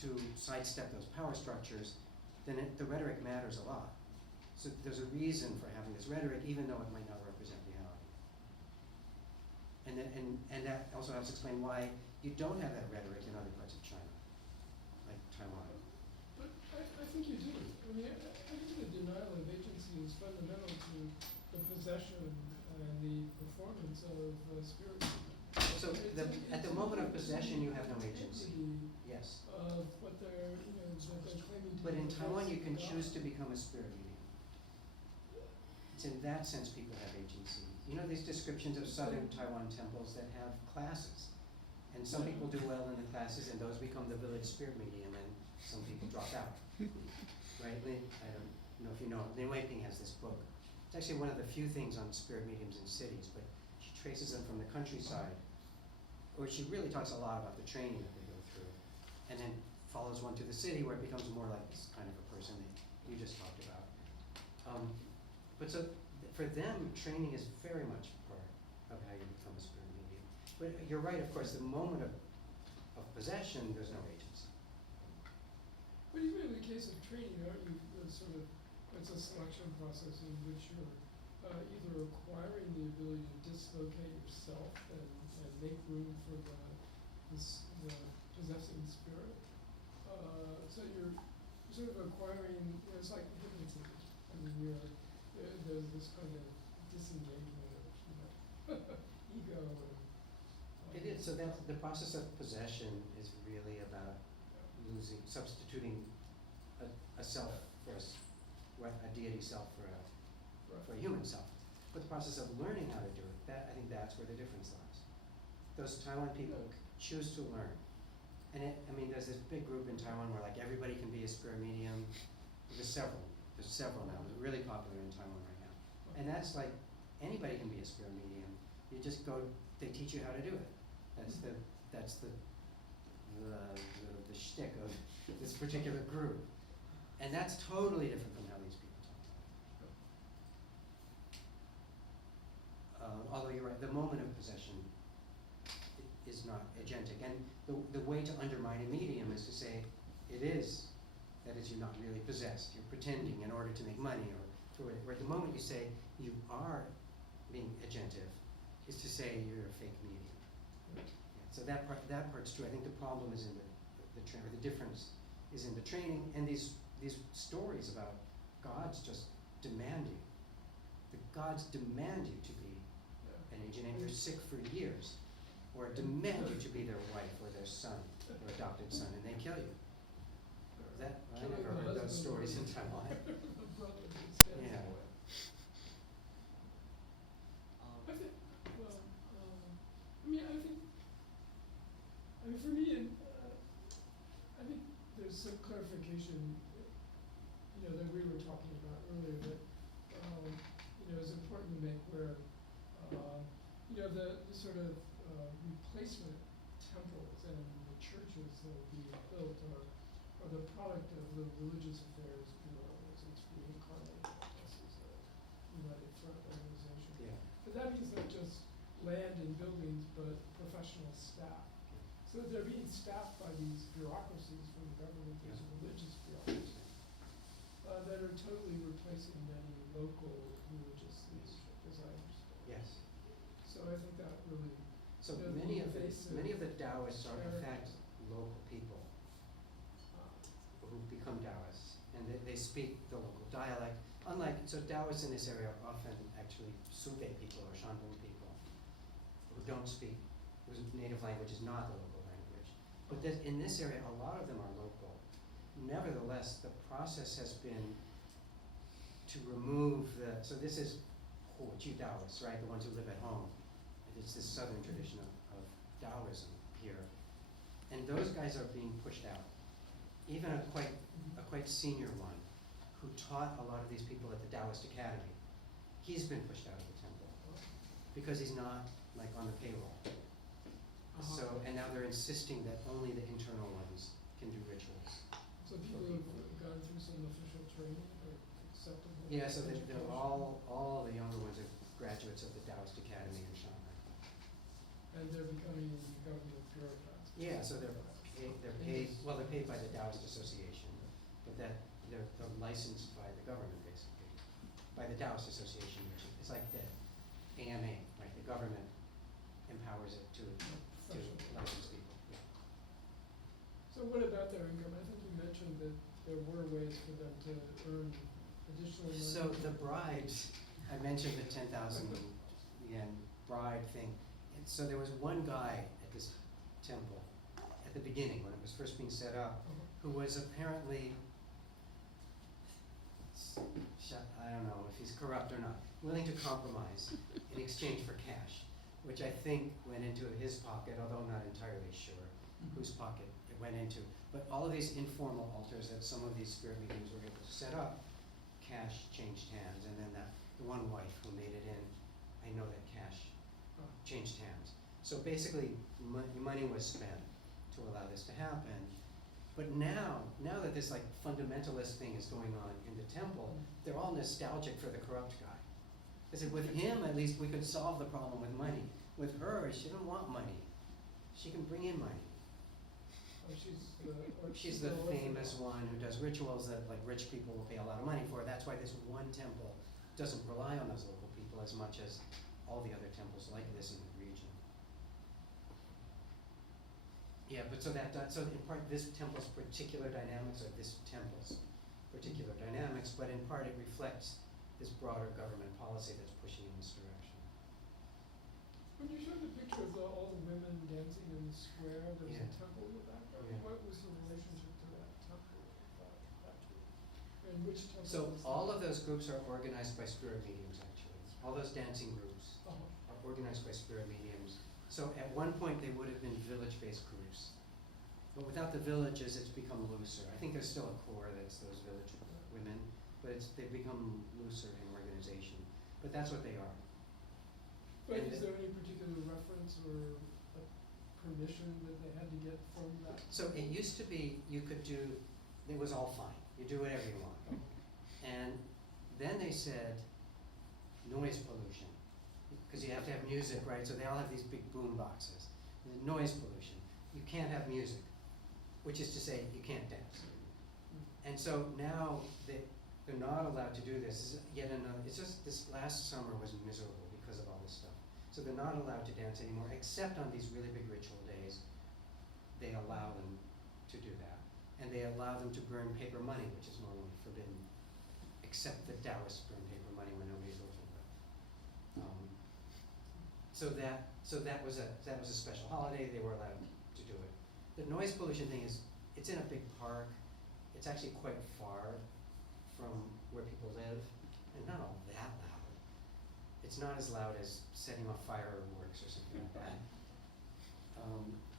to sidestep those power structures, then the rhetoric matters a lot. So there's a reason for having this rhetoric, even though it might not represent reality. And that also helps explain why you don't have that rhetoric in other parts of China, like Taiwan. But I think you do. I mean, I think the denial of agency is fundamental to the possession and the performance of spirit. So at the moment of possession, you have no agency. Yes. Of what they're, what they're claiming to But be in the Taiwan, you best can God. choose to become a spirit medium. It's in that sense people have agency. These descriptions of southern Taiwan temples that have classes. And some people do well in the classes, and those become the village spirit medium, and some people drop out. Right? I don't know if you know, Lin Weiping has this book. It's actually one of the few things on spirit mediums in cities, but she traces them from the countryside, or she really talks a lot about the training that they go through, and then follows one to the city where it becomes more like this kind of a person that you just talked about. But so for them, training is very much part of how you become a spirit medium. But you're right, of course, the moment of possession, there's no agency. But even in the case of training, aren't you it's a selection process in which you're either acquiring the ability to dislocate yourself and make room for the possessing spirit. So you're sort of acquiring, it's like hypnotism. I mean, there's this kind of disengagement of ego and It is, so that's the process of possession is really about substituting a self for a deity self for a Right. human self. But the process of learning how to do it, I think that's where the difference lies. Those Taiwan people choose to learn. And there's this big group in Taiwan where like everybody can be a spirit medium. There's several now. It's really popular in Taiwan right now. And that's like, anybody can be a spirit medium. You just go, they teach you how to do it. That's the shtick of this particular group. And that's totally different from how these people talk. Although you're right, the moment of possession is not agentic. And the way to undermine a medium is to say it is, that is, you're not really possessed. You're pretending in order to make money or through it. Where the moment you say you are being agentive is to say you're a fake medium. Yeah, so that part's true. I think the problem is in the difference is in the training and these stories about gods just demand you. The gods demand you to be an agent, and you're sick for years, or demand you to be their wife or their son, or adopted son, and they kill you. I never heard those stories in Taiwan. Yeah. I think, well, for me, I think there's some clarification, that we were talking about earlier that, is important to make where, the sort of replacement temples and the churches that are being built are the product of the religious affairs bureau as it's reincarnated, I guess, as a United Front organization. Yeah. But that means not just land and buildings, but professional staff. So they're being staffed by these bureaucracies from the government, these religious bureaucracies, that are totally replacing many local religious leadership, as I understand. Yes. So I think that really, So the many of invasive the Taoists are in fact character. local people who become Taoists, and they speak the local dialect. So Taoists in this area are often actually Sube people or Shandong people who don't speak, whose native language is not the local language. But in this area, a lot of them are local. Nevertheless, the process has been to remove so this is Huoju Taoists, right? The ones who live at home. It's this southern tradition of Taoism here. And those guys are being pushed out. Even a quite senior one who taught a lot of these people at the Taoist Academy, he's been pushed out of the temple because he's not like on the payroll. So, and now they're insisting that only the internal ones can do rituals. So people who've gone through some official training are acceptable? Yeah, so they're education? all the younger ones are graduates of the Taoist Academy in Shanghai. And they're becoming government bureaucrats? Yeah, so they're paid by the Taoist Association, but they're licensed by the government basically, by the Taoist Association, which is like the AMA, right? The government empowers it to license people. Yeah. So what about their income? I think you mentioned that there were ways for them to earn additional money. So the bribes, I mentioned the 10,000 yen bride thing. And so there was one guy at this temple at the beginning when it was first being set up, who was apparently, I don't know if he's corrupt or not, willing to compromise in exchange for cash, which I think went into his pocket, although I'm not entirely sure whose pocket it went into. But all of these informal altars that some of these spirit mediums were able to set up, cash changed hands, and then the one wife who made it in, I know that cash changed hands. So basically, money was spent to allow this to happen. But now that this like fundamentalist thing is going on in the temple, they're all nostalgic for the corrupt guy. They said, with him, at least we could solve the problem with money. With her, she doesn't want money. She can bring in money. She's the famous one who does rituals that like rich people will pay a lot of money for. That's why this one temple doesn't rely on those local people as much as all the other temples like this in the region. Yeah, but so in part this temple's particular dynamics are this temple's particular dynamics, but in part it reflects this broader government policy that's pushing in this direction. When you showed the picture of all the women dancing in the square, there was Yeah. a temple in the background. Yeah. What was the relationship to that temple? And And which temple So is that? all of those groups are organized by spirit mediums, actually. All those dancing groups Oh, are organized by spirit mediums. So at one point, they would have been village-based groups. But without the villages, it's become looser. I think there's still a core that's those village women, but they've become looser in organization. But that's what they are. But And is there any particular reference or permission that they had to get from that? So it used to be you could do, it was all fine. You do whatever you want. And then they said noise pollution, because you have to have music, right? So they all have these big boom boxes. Noise pollution. You can't have music, which is to say you can't dance. And so now they're not allowed to do this. This is yet another, it's just this last summer was miserable because of all this stuff. So they're not allowed to dance anymore, except on these really big ritual days. They allow them to do that. And they allow them to burn paper money, which is normally forbidden, except the Taoists burn paper money when nobody's looking. So that was a special holiday. They were allowed to do it. The noise pollution thing is, it's in a big park. It's actually quite far from where people live, and not all that loud. It's not as loud as setting off fireworks or something like that.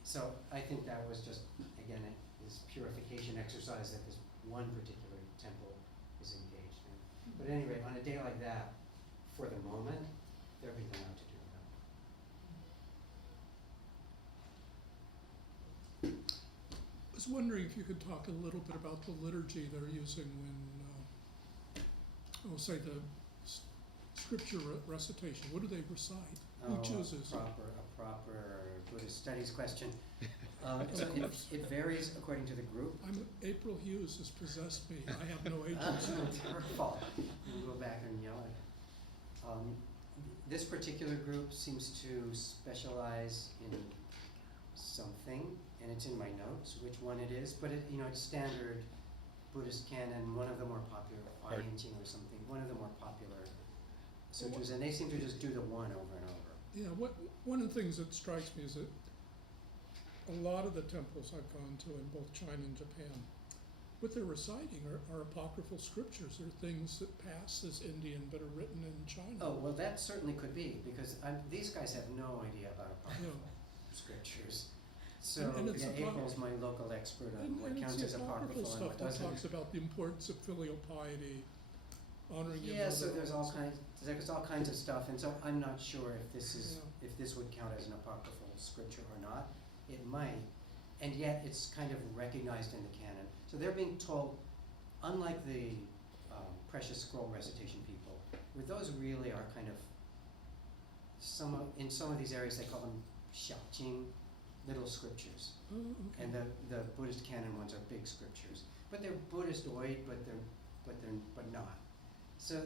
So I think that was just, again, this purification exercise that this one particular temple is engaged in. But anyway, on a day like that, for the moment, they're being allowed to do that. I was wondering if you could talk a little bit about the liturgy they're using when, say the scripture recitation. What do they recite? Who chooses? A proper Buddhist studies question. Of So course. it varies according to the group. April Hughes has possessed me. I have no agency. It's her fault. We'll go back and yell at her. This particular group seems to specialize in something, and it's in my notes which one it is, but it's standard Buddhist canon, one of the more popular, Yangtze or something, one of the more popular sutras, and they seem to just do the one over and over. Yeah, one of the things that strikes me is that a lot of the temples I've gone to in both China and Japan, what they're reciting are apocryphal scriptures. They're things that pass as Indian but are written in China. Oh, well, that certainly could be, because these guys have no idea about apocryphal Yeah. scriptures. So, And it's April's my local expert on what And counts it's as the apocryphal and stuff what that doesn't. talks about the importance of filial piety, honoring your Yeah, so mother. there's all kinds of stuff, and so I'm not sure if this is, Yeah. if this would count as an apocryphal scripture or not. It might, and yet it's kind of recognized in the canon. So they're being told, unlike the precious scroll recitation people, where those really are kind of, in some of these areas they call them xiaojing, little scriptures. Oh, okay. And the Buddhist canon ones are big scriptures, but they're Buddhistoid, but not. So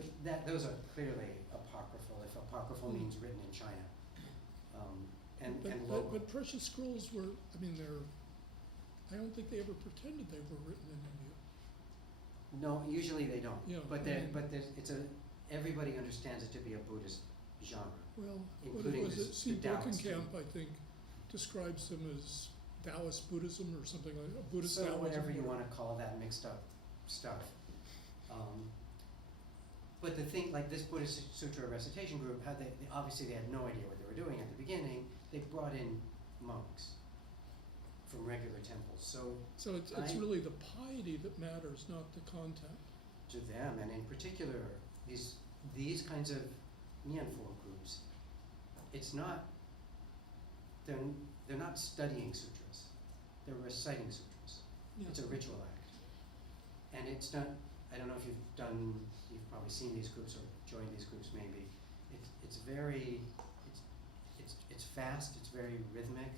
those are clearly apocryphal, if apocryphal means written in China, and local. But precious scrolls were, I don't think they ever pretended they were written in India. No, usually they don't. Yeah, But I there's everybody understands it to be a Buddhist genre. Well, Including what was the it? C. Taoist Birkenkamp, I think, describes them as Taoist Buddhism or something like that, Buddhist So Taoism. whatever you wanna call that mixed up stuff. But the thing, like this Buddhist Sutra recitation group, obviously they had no idea what they were doing at the beginning. They brought in monks from regular temples. So So it's really the piety that matters, not the content. to them, and in particular, these kinds of Mianfor groups, it's not, they're not studying sutras, they're reciting sutras. Yeah. It's a ritual act. And it's not, I don't know if you've probably seen these groups or joined these groups maybe. It's fast, it's very rhythmic,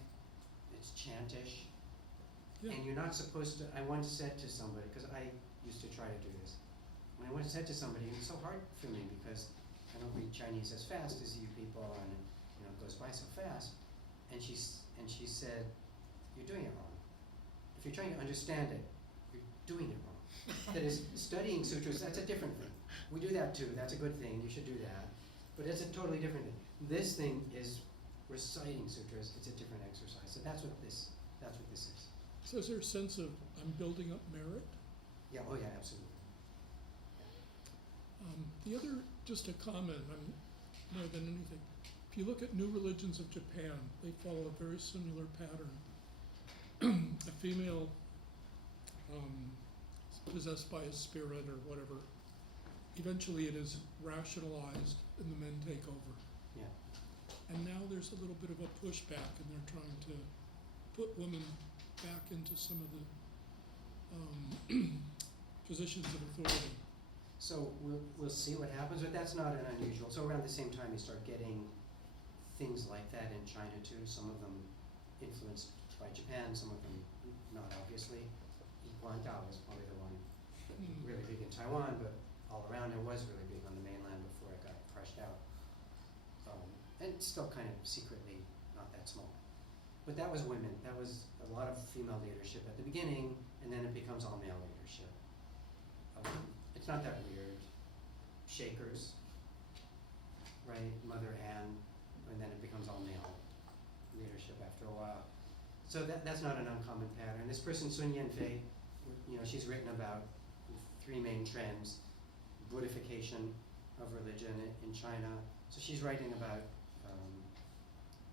it's chantish. Yeah. And you're not supposed to, I once said to somebody, because I used to try to do this, when I once said to somebody, it's so hard for me because I don't read Chinese as fast as you people, and it goes by so fast. And she said, "You're doing it wrong. If you're trying to understand it, you're doing it wrong." That is, studying sutras, that's a different thing. We do that too, that's a good thing, you should do that. But it's a totally different thing. This thing is reciting sutras, it's a different exercise. So that's what this is. So is there a sense of I'm building up merit? Yeah, oh yeah, absolutely. The other, just a comment, more than anything, if you look at new religions of Japan, they follow a very similar pattern. A female possessed by a spirit or whatever, eventually it is rationalized and the men take over. Yeah. And now there's a little bit of a pushback, and they're trying to put women back into some of the positions of authority. So we'll see what happens, but that's not an unusual. So around the same time, you start getting things like that in China too. Some of them influenced by Japan, some of them not obviously. Guangdao was probably the one really big in Taiwan, but all around it was really big on the mainland before it got crushed out. And it's still kind of secretly not that small. But that was women. That was a lot of female leadership at the beginning, and then it becomes all male leadership. It's not that weird. Shakers, right? Mother Anne, and then it becomes all male leadership after a while. So that's not an uncommon pattern. This person, Sun Yanfei, she's written about three main trends: Buddhification of religion in China. So she's writing about,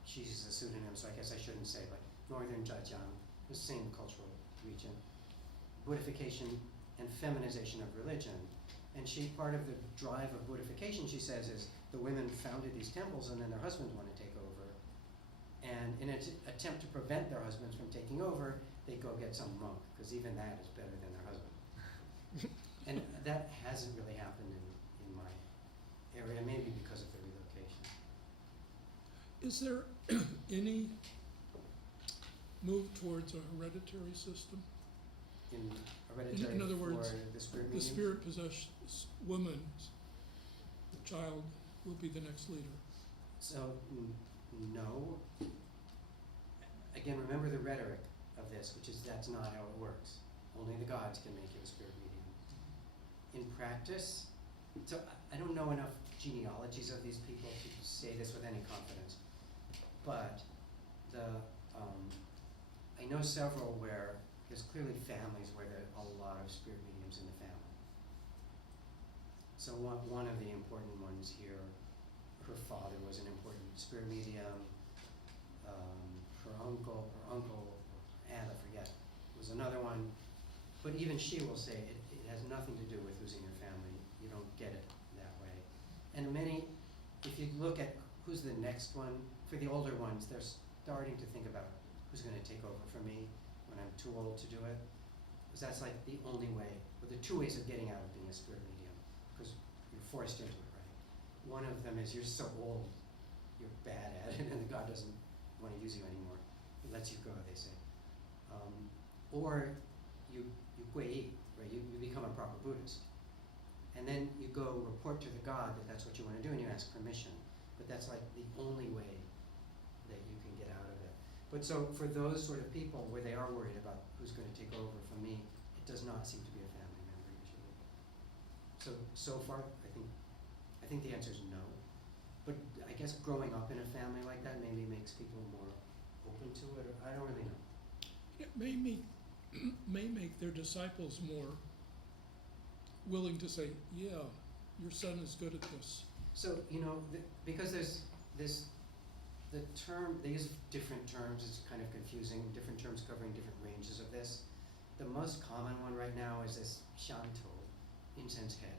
she uses a pseudonym, so I guess I shouldn't say, but Northern Zhejiang, the same cultural region. Buddhification and feminization of religion. And part of the drive of Buddhification, she says, is the women founded these temples and then their husbands want to take over. And in an attempt to prevent their husbands from taking over, they go get some monk, because even that is better than their husband. And that hasn't really happened in my area, maybe because of the relocation. Is there any move towards a hereditary system? In hereditary In other words, for the spirit the mediums? spirit-possessed woman, the child, will be the next leader. So, no. Again, remember the rhetoric of this, which is that's not how it works. Only the gods can make you a spirit medium. In practice, so I don't know enough genealogies of these people to say this with any confidence, but I know several where there's clearly families where there are a lot of spirit mediums in the family. So one of the important ones here, her father was an important spirit medium. Her uncle, aunt, I forget, was another one. But even she will say it has nothing to do with losing your family. You don't get it that way. And if you look at who's the next one, for the older ones, they're starting to think about who's going to take over for me when I'm too old to do it. Because that's like the only way, or the two ways of getting out of being a spirit medium, because you're forced into it, right? One of them is you're so old, you're bad at it, and God doesn't want to use you anymore. He lets you go, they say. Or you gui, right? You become a proper Buddhist. And then you go report to the God that that's what you want to do, and you ask permission. But that's like the only way that you can get out of it. But so for those sort of people where they are worried about who's going to take over from me, it does not seem to be a family member usually. So far, I think the answer is no. But I guess growing up in a family like that maybe makes people more open to it. Or I don't really know. It may make their disciples more willing to say, yeah, your son is good at this. So, because there's the term, they use different terms, it's kind of confusing, different terms covering different ranges of this. The most common one right now is this shantou, incense head,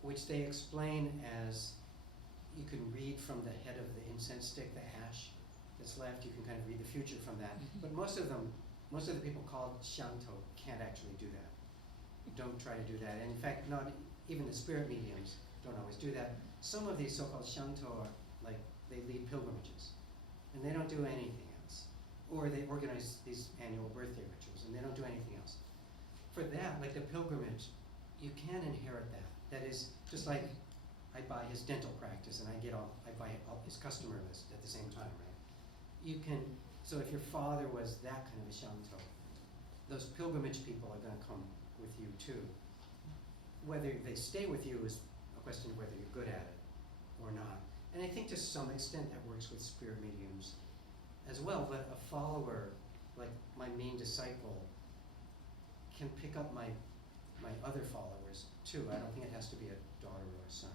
which they explain as you can read from the head of the incense stick, the ash that's left, you can kind of read the future from that. But most of the people called shantou can't actually do that. Don't try to do that. And in fact, not even the spirit mediums don't always do that. Some of these so-called shantou are like, they lead pilgrimages, and they don't do anything else. Or they organize these annual birthday rituals, and they don't do anything else. For that, like the pilgrimage, you can inherit that. That is, just like I buy his dental practice and I buy his customer list at the same time, right? You can, so if your father was that kind of a shantou, those pilgrimage people are going to come with you too. Whether they stay with you is a question of whether you're good at it or not. And I think to some extent that works with spirit mediums as well, but a follower, like my main disciple, can pick up my my other followers too. I don't think it has to be a daughter or a son.